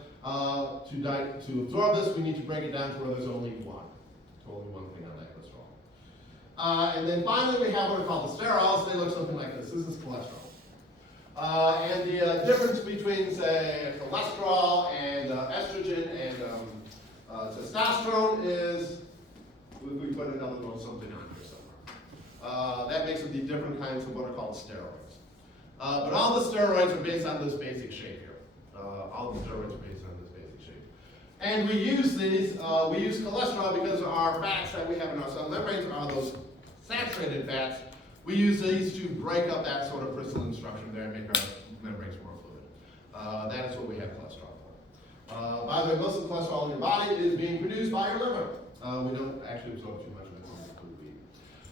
To absorb this, we need to break it down to where there's only one. So only one thing on that glycerol. And then finally, we have what are called the sterols. They look something like this. This is cholesterol. And the difference between, say, cholesterol and estrogen and testosterone is, we put another little something on here somewhere. That makes it the different kinds of what are called steroids. But all the steroids are based on this basic shape here. All the steroids are based on this basic shape. And we use these, we use cholesterol because our fats that we have in our cell membranes are those saturated fats. We use these to break up that sort of crystalline structure there and make our membranes more fluid. That is what we have cholesterol for. By the way, most of the cholesterol in your body is being produced by your liver. We don't actually absorb too much of it from the food we eat.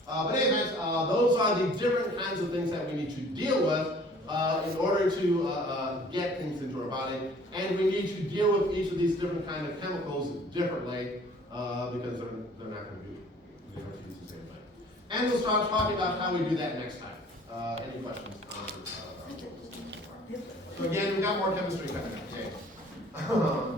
But anyways, those are the different kinds of things that we need to deal with in order to get things into our body. And we need to deal with each of these different kind of chemicals differently because they're not going to be used the same way. And we'll start talking about how we do that next time. Any questions on So again, we've got more chemistry coming up. Okay.